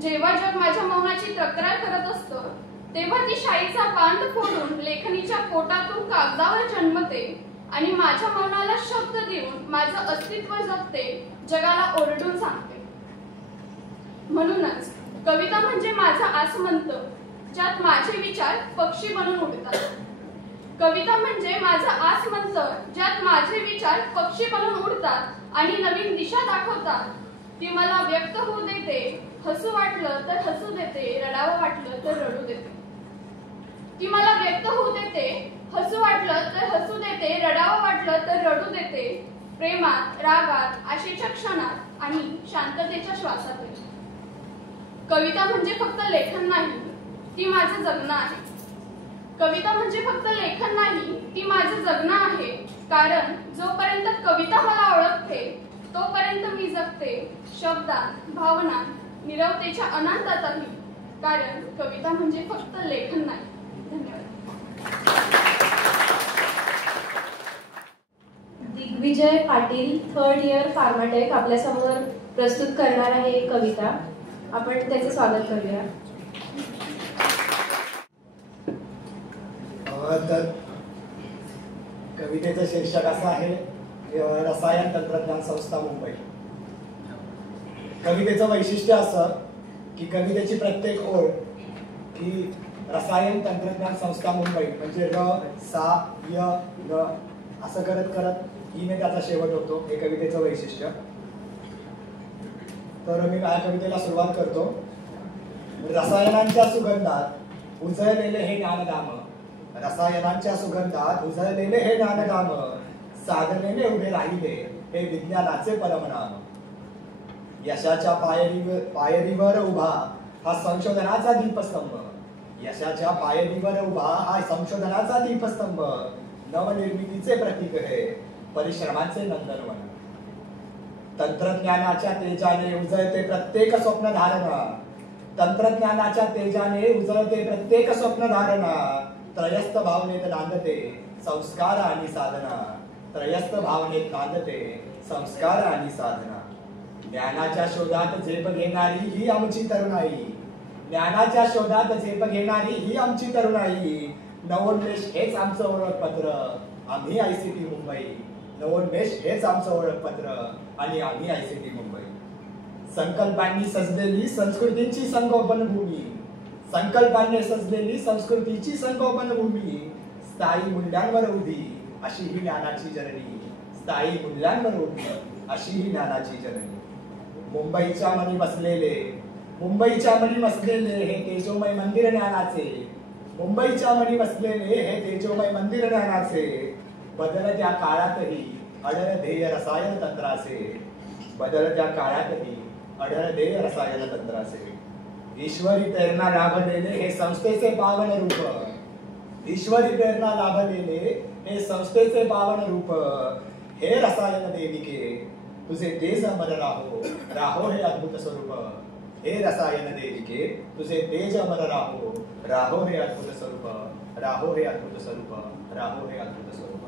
जेव्हा जग माझ्या मौनाची तक्रार करत असतं तेव्हा ती शाईचा बांध फोडून लेखणीच्या पोटातून कागदावर जन्मते आणि माझ्या मौनाला शब्द देऊन माझं अस्तित्व जगते, जगाला ओरडून सांगते. म्हणूनच कविता म्हणजे माझा आसमंत ज्यात माझे विचार पक्षी बनून उडतात. कविता म्हणजे माझा आसमंत ज्यात माझे विचार पक्षी बनून उडतात आणि नवीन दिशा दाखवतात. ती मला व्यक्त होऊ देते, हसू वाटलं तर हसू देते, रडावं वाटलं तर रडू देते. ती मला व्यक्त होऊ देते, हसू वाटलं तर हसू देते, रडावं वाटलं तर रडू देते. प्रेमात, रागात, आशेच्या क्षणात आणि शांततेच्या श्वासात. कविता म्हणजे फक्त लेखन नाही, ती माझं जगणं आहे. कविता म्हणजे फक्त लेखन नाही, ती माझं जगणं आहे. कारण जोपर्यंत कविता मला ओळखते तोपर्यंत मी जगते शब्दात, भावनात, नीरवतेच्या अनंतातही. कारण कविता म्हणजे फक्त लेखन नाही. धन्यवाद. Digvijay Patil, 3rd year Pharmatech आपल्यासमोर प्रस्तुत करणार आहे एक कविता. आपण त्याचे स्वागत करूया. तर कवितेचं शीर्षक असं आहे रसायन तंत्रज्ञान संस्था मुंबई. कवितेचं वैशिष्ट्य असं की कवितेची प्रत्येक ओळ ही रसायन तंत्रज्ञान संस्था मुंबई म्हणजे र सा य न असं करत करत ईने त्याचा शेवट होतो. हे कवितेचं वैशिष्ट्य. तर मी माझ्या कवितेला सुरुवात करतो. रसायनांच्या सुगंधात उजळलेले हे ज्ञानधाम, रसायनांच्या सुगंधात उजळलेले हे ज्ञानधाम, साधनेने उभे राहिले हे विज्ञानाचे परमनाम. यशाच्या पायरीवर उभा हा संशोधनाचा दीपस्तंभ, यशाच्या पायरीवर उभा हा संशोधनाचा दीपस्तंभ, नवनिर्मितीचे प्रतीक हे परिश्रमांचे नंदनवन. तंत्रज्ञानाच्या तेजाने उजळते प्रत्येक स्वप्न धारणा, तंत्रज्ञानाच्या तेजाने उजळते प्रत्येक स्वप्न धारणा. त्रयस्थ भावनेत नांदते संस्कार आणि साधना, त्रयस्थ भावनेत नांदते संस्कार आणि साधना. ज्ञानाच्या शोधात झेप घेणारी ही आमची तरुणाई, ज्ञानाच्या शोधात झेप घेणारी ही आमची तरुणाई. नवोन्मेष हेच आमचं ओळखपत्र, आम्ही ICT मुंबई. नवोन्मेष हेच आमचं ओळखपत्र आणि आम्ही ICT मुंबई. संकल्पांनी सजलेली संस्कृतीची संगोपन भूमी, संकल्पांनी सजलेली संस्कृतीची संगोपन भूमी, स्थायी मूल्यांवर उभी अशी ही ज्ञानाची जननी, स्थायी मूल्यांवर उभी अशी ही ज्ञानाची जननी. मुंबईच्या मनी बसलेले, मुंबईच्या मनी बसलेले हे तेजोमय मंदिर ज्ञानाचे, मुंबईच्या मनी बसलेले हे तेजोमय मंदिर ज्ञानाचे, बदलत्या काळातही अढळ ध्येय रसायन तंत्राचे, बदलत्या काळातही अढळ ध्येय रसायन तंत्राचे. ईश्वरी प्रेरणा लाभलेले हे संस्थेचे पावन रूप, ईश्वरी प्रेरणा लाभलेले हे संस्थेचे पावन रूप, हे रसायन देविके तुझे तेज अमर राहो, राहो हे अद्भुत स्वरूप, हे रसायन देविके तुझे तेज अमर राहो, राहो हे अद्भुत स्वरूप, राहो हे अद्भुत स्वरूप, राहो हे अद्भुत स्वरूप.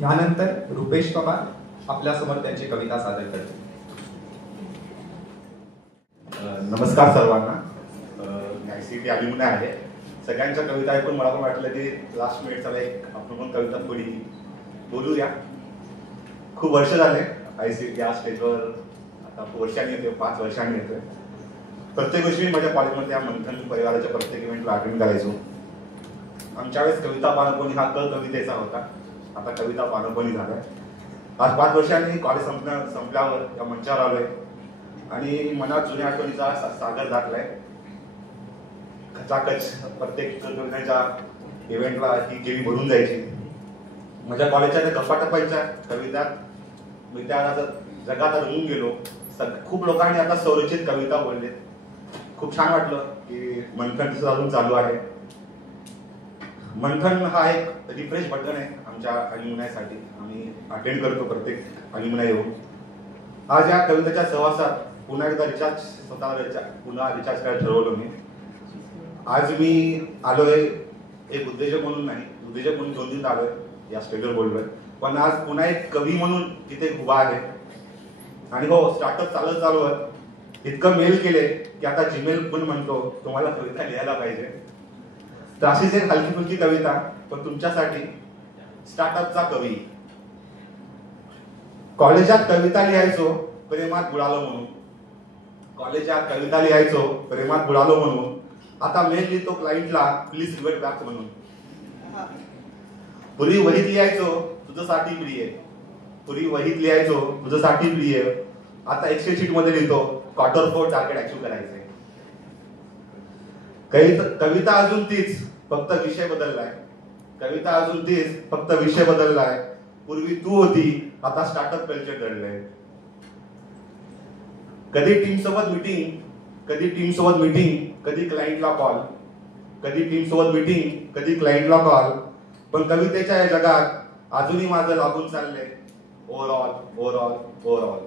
यानंतर रुपेश पवार आपल्या समोर त्यांची कविता सादर करतील. नमस्कार सर्वांना. ICT अभिमुना आहे. सगळ्यांच्या कविता ऐकून मला पण वाटलं की लास्ट मिनिट चला एक आपण पण कविता थोडी बोलूया. खूप वर्ष झाले ICT या स्टेजवर, आता वर्षांनी येतोय, 5 वर्षांनी येतोय. प्रत्येक वर्षी माझ्या कॉलेजमध्ये या मंथन परिवाराच्या प्रत्येक इव्हेंटला अटेंड करायचो. आमच्या वेळेस कविता पानपणी हा कवितेचा होता, आता कविता पानपणी झालाय. आज 5 वर्षांनी कॉलेज संपल्यावर या मंचावर आलोय आणि मनात जुन्या आठवणीचा सागर दाटलाय. खचाखच प्रत्येक कवितांच्या इव्हेंटला ही केळी भरून जायची. माझ्या कॉलेजच्या त्या गप्पाटप्पांच्या कवितात मी त्या जगात रंगून गेलो. खूप लोकांनी आता संरचित कविता बोलले. खूप छान वाटलं की मंथन अजून चालू आहे. मंथन हा एक रिफ्रेश बटन आहे आमच्या अलिमुनासाठी. आम्ही अटेंड करतो प्रत्येक अलिमुना येऊन. आज या कवितेच्या सहवासात पुन्हा एकदा पुन्हा रिचार्ज करायला ठरवलं मी. आज मी आलोय एक उद्योजक म्हणून नाही, उद्योजक म्हणून 2 दिवस आलोय, या स्टेजवर बोललोय, पण आज पुन्हा एक कवी म्हणून तिथे उभा आहे. आणि हो, स्टार्टअप चालू आहे. इतकं मेल केले की आता जीमेल पण म्हणतो तुम्हाला कविता लिहायला पाहिजे. तर अशीच एक हलकी फुलकी कविता, पण तुमच्यासाठी स्टार्टअपचा कवी. कॉलेजात कविता लिहायचो प्रेमात बुडालो म्हणून, कॉलेजात कविता लिहायचो प्रेमात बुडालो म्हणून, आता मेल लिहितो क्लायंटला प्लीज रिव्हर्ट बॅक म्हणून. पूर्वी वहीत लिहायचो तुझ्यासाठी प्रिय, पूर्वी वहीत लिहायचो तुझ्यासाठी प्रिय, आता एक्सेल शीट मध्ये लिहितो क्वार्टर 4 टार्गेट अचीव्ह करायचंय. कविता अजून तीच, फक्त विषय बदललाय. कविता अजून तीच, फक्त विषय बदललाय. पूर्वी तू होती, आता स्टार्टअप कल्चर घडलंय. कधी टीम सोबत मीटिंग, कधी टीम सोबत मीटिंग, कधी क्लायंटला कॉल, कधी टीम सोबत मीटिंग, कधी क्लायंटला कॉल, पण कवितेच्या या जगात अजूनही माझं लागून चाललंय ओव्हरऑल ओव्हरऑल ओव्हरऑल.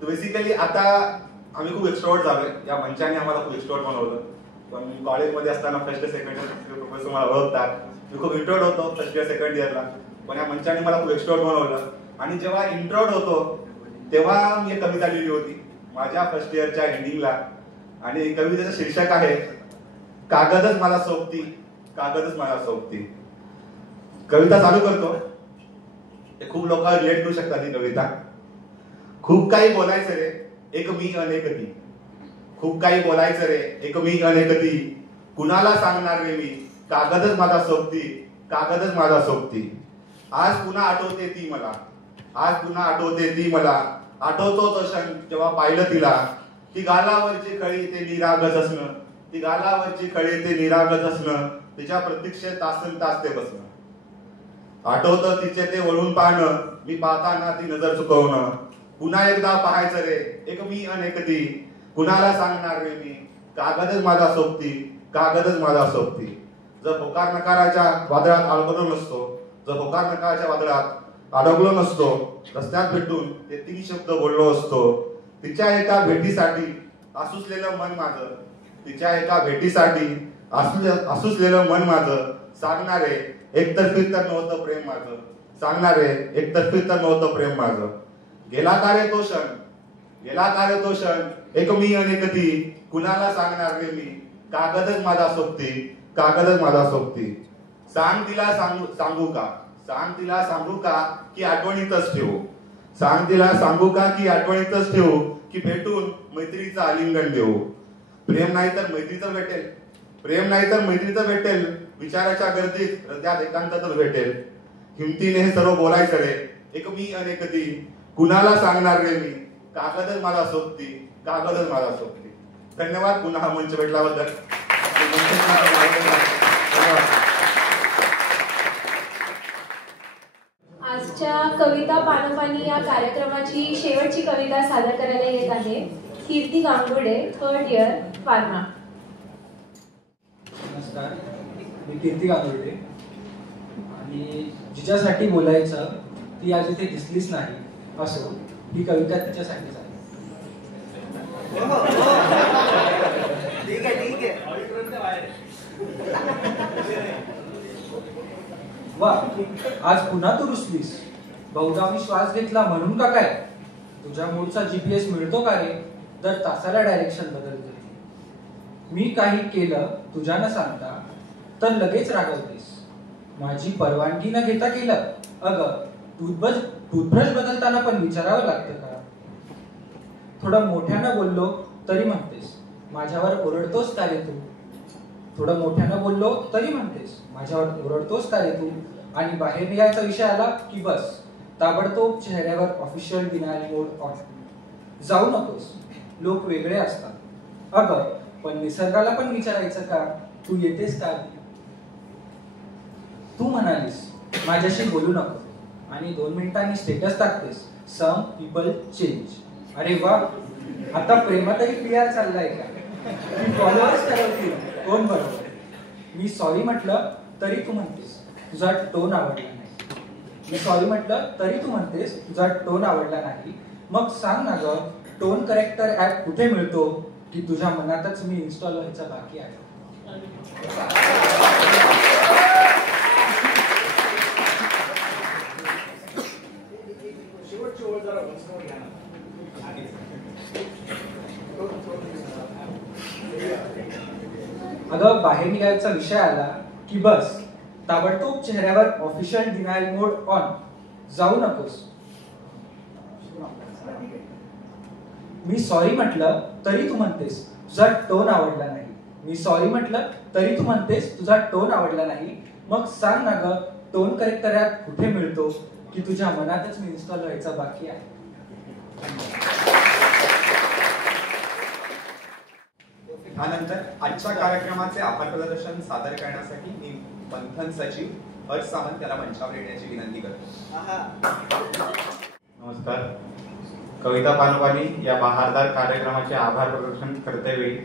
तर बेसिकली आता आम्ही खूप एक्सट्रोवर्ट झालोय. या मंचाने आम्हाला खूप एक्सट्रोवर्ट बनवलं. पण कॉलेजमध्ये असताना फर्स्ट सेकंड इयर प्रोफेसर मला ओळखतात. मी खूप इंट्रोवर्ट होतो फर्स्ट इयर सेकंड इयरला, पण या मंचाने मला खूप एक्सट्रोवर्ट बनवलं. आणि जेव्हा इंट्रोवर्ट होतो तेव्हा मी एक कविता लिहिली होती माझ्या फर्स्ट इयरच्या एंडिंगला. आणि कवितेचं शीर्षक आहे कागदच मला सोबती, कागदच मला सोबती. कविता चालू करतो. हे खूप लोक रिलेट करू शकतात ही कविता. खूप काही बोलायचं रे, एक मी अनेक ती. खूप काही बोलायचं रे, एक मी अनेक ती. कुणाला सांगणार रे मी, कागदच माझा सोबती, कागदच माझा सोबती. आज पुन्हा आठवते ती मला, आज पुन्हा आठवते ती मला. आठवतो तो क्षण जेव्हा पाहिलं तिला. ती गालावरची खळी ते निरागस असणं, ती गालावरची खळी ते निरागस असणं, तिच्या प्रतीक्षेत तासन तास ते बसणं. आठवतं तिचे ते वळून पाहणं, मी पाहताना ती नजर चुकवणं. पुन्हा एकदा पाहायचं रे, एक मी अनेक ती. कुणाला सांगणार रे मी, कागदच माझा सोबती, कागदच माझा सोबती. जर होकार नकाराच्या वादळात अडकलो नसतो, जर होकार नकाराच्या वादळात अडकलो नसतो, रस्त्यात भेटून ते 3 शब्द बोललो असतो. तिच्या एका भेटीसाठी आसुसलेलं मन माझं, तिच्या एका भेटीसाठी आसुसलेलं मन माझं. सांगणारे एकतर्फी तर नव्हतं प्रेम माझं, सांगणारे एकतर्फी तर नव्हतं प्रेम माझं. गेला का रे तो क्षण, गेला का रे तो क्षण, एक मी अनेक ती. कुणाला सांगणार रे मी, कागदच माझा सोबती, कागदच माझा सोबती. सांग तिला सांगू का, सांग तिला सांगू का की आठवणीतच ठेवू, सांग तिला सांगू का की आठवणीतच ठेवू, की भेटून मैत्रीचं आलिंगन देऊ. प्रेम नाही तर मैत्रीचं भेटेल, प्रेम नाही तर मैत्रीचं भेटेल, विचाराच्या गर्दीत हृदयात एकांतातच भेटेल. हिमतीने हे सर्व बोलायचं रे, एक मी अनेक ती, कुणाला सांगणार रे मी, कागदच मला सोबती, कागदच मला सोबती. धन्यवाद पुन्हा हा मंच भेटल्याबद्दल. आजच्या कविता पानोपानी या कार्यक्रमाची शेवटची कविता सादर करायला येत आहे कीर्ती गांगुर्डे, 3rd इयर, फार्मा. नमस्कार, मी कीर्ती गांगुर्डे आणि जिच्यासाठी बोलायचं ती आज इथे दिसलीच नाही, असो ही कविता तिच्यासाठीच आहे. वा, आज पुन्हा तू रुसलीस. बहुधा मी श्वास घेतला म्हणून का काय? तुझ्या मूळचा GPS मिळतो का रे? दर तासाला डायरेक्शन बदलते. मी काही केलं तुझ्या न सांगता तर लगेच रागवतेस. माझी परवानगी न घेता केलं. अगं, टूथब्रश बदलताना पण विचारावं लागतं का? थोडं मोठ्यानं बोललो तरी म्हणतेस माझ्यावर ओरडतोस का रे तू? थोडं मोठ्यानं बोललो तरी म्हणतेस माझ्यावर ओरडतोस का रे तू? आणि बाहेर निघायचा विषय आला की बस ताबडतोब चेहऱ्यावर ऑफिशियल डिनायल मोड ऑन. जाऊ नकोस, लोक वेगळे असतात. अगं, पण निसर्गाला पण विचारायचं का तू येतेस का? तू म्हणालीस माझ्याशी बोलू नको आणि 2 मिनिटांनी स्टेटस टाकतेस सम पीपल चेंज. अरे वा, आता प्रेमातही PR चाललाय का? फॉलोअर्स ठरवतील कोण बरोबर. मी सॉरी म्हटलं तरी तू म्हणतेस तुझा टोन आवडला नाही. मी सॉरी म्हटलं तरी तू म्हणतेस तुझा टोन आवडला नाही. मग सांग ना ग, टोन करेक्टर ऍप कुठे मिळतो की तुझ्या मनातच मी इन्स्टॉल व्हायचं बाकी आहे. अगं, बाहेर निघायचा विषय आला की बस ताबडतोब चेहऱ्यावर ऑफिशियल डिनायल मोड ऑन. जाऊ नकोस. मी सॉरी म्हटलं तरी तू म्हणतेस तुझा टोन आवडला नाही. मी सॉरी म्हटलं तरी तू म्हणतेस तुझा टोन आवडला नाही. मग सांग ना ग, टोन करेक्टर ऍप कुठे मिळतो की तुझ्या मनातच मी इन्स्टॉल व्हायचं बाकी आहे. त्यानंतर आजच्या कार्यक्रमाचे आभार प्रदर्शन सादर करण्यासाठी मी मंथन सचिव हर्ष सावंत याला मंचावर येण्याची विनंती करतो. नमस्कार. कविता पानोपानी या बहारदार कार्यक्रमाचे आभार प्रदर्शन करतेवेळी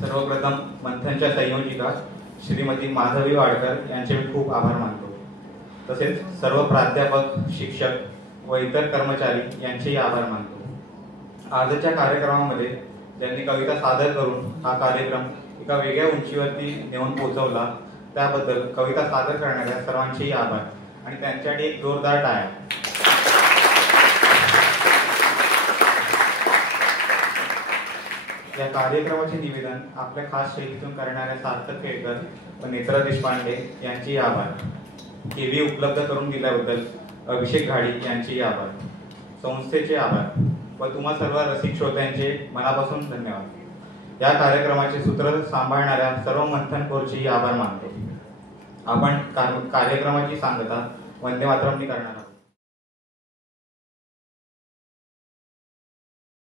सर्वप्रथम मंथनच्या संयोजिका श्रीमती माधवी वाडकर यांचे मी खूप आभार मानतो. तसेच सर्व प्राध्यापक, शिक्षक व इतर कर्मचारी यांचेही आभार मानतो. आजच्या कार्यक्रमामध्ये ज्यांनी कविता सादर करून हा कार्यक्रम एका वेगळ्या उंचीवरती नेऊन पोहोचवला त्याबद्दल कविता सादर करणाऱ्या सर्वांचेही आभार आणि त्यांच्यासाठी एक जोरदार टाळ्या. या कार्यक्रमाचे निवेदन आपल्या खास शैलीतून करणाऱ्या सार्थक केळकर व नेत्रा देशपांडे यांचेही आभार. केवी उपलब्ध करून दिल्याबद्दल अभिषेक घाडी यांचेही आभार. संस्थेचे आभार व तुम्हा सर्व रसिक श्रोत्यांचे मनापासून धन्यवाद. या कार्यक्रमाचे सूत्र सांभाळणाऱ्या सर्व मंथनकोरचेही आभार मानतो. आपण कार्यक्रमाची सांगता वंदे मातरमनी करणार आहोत.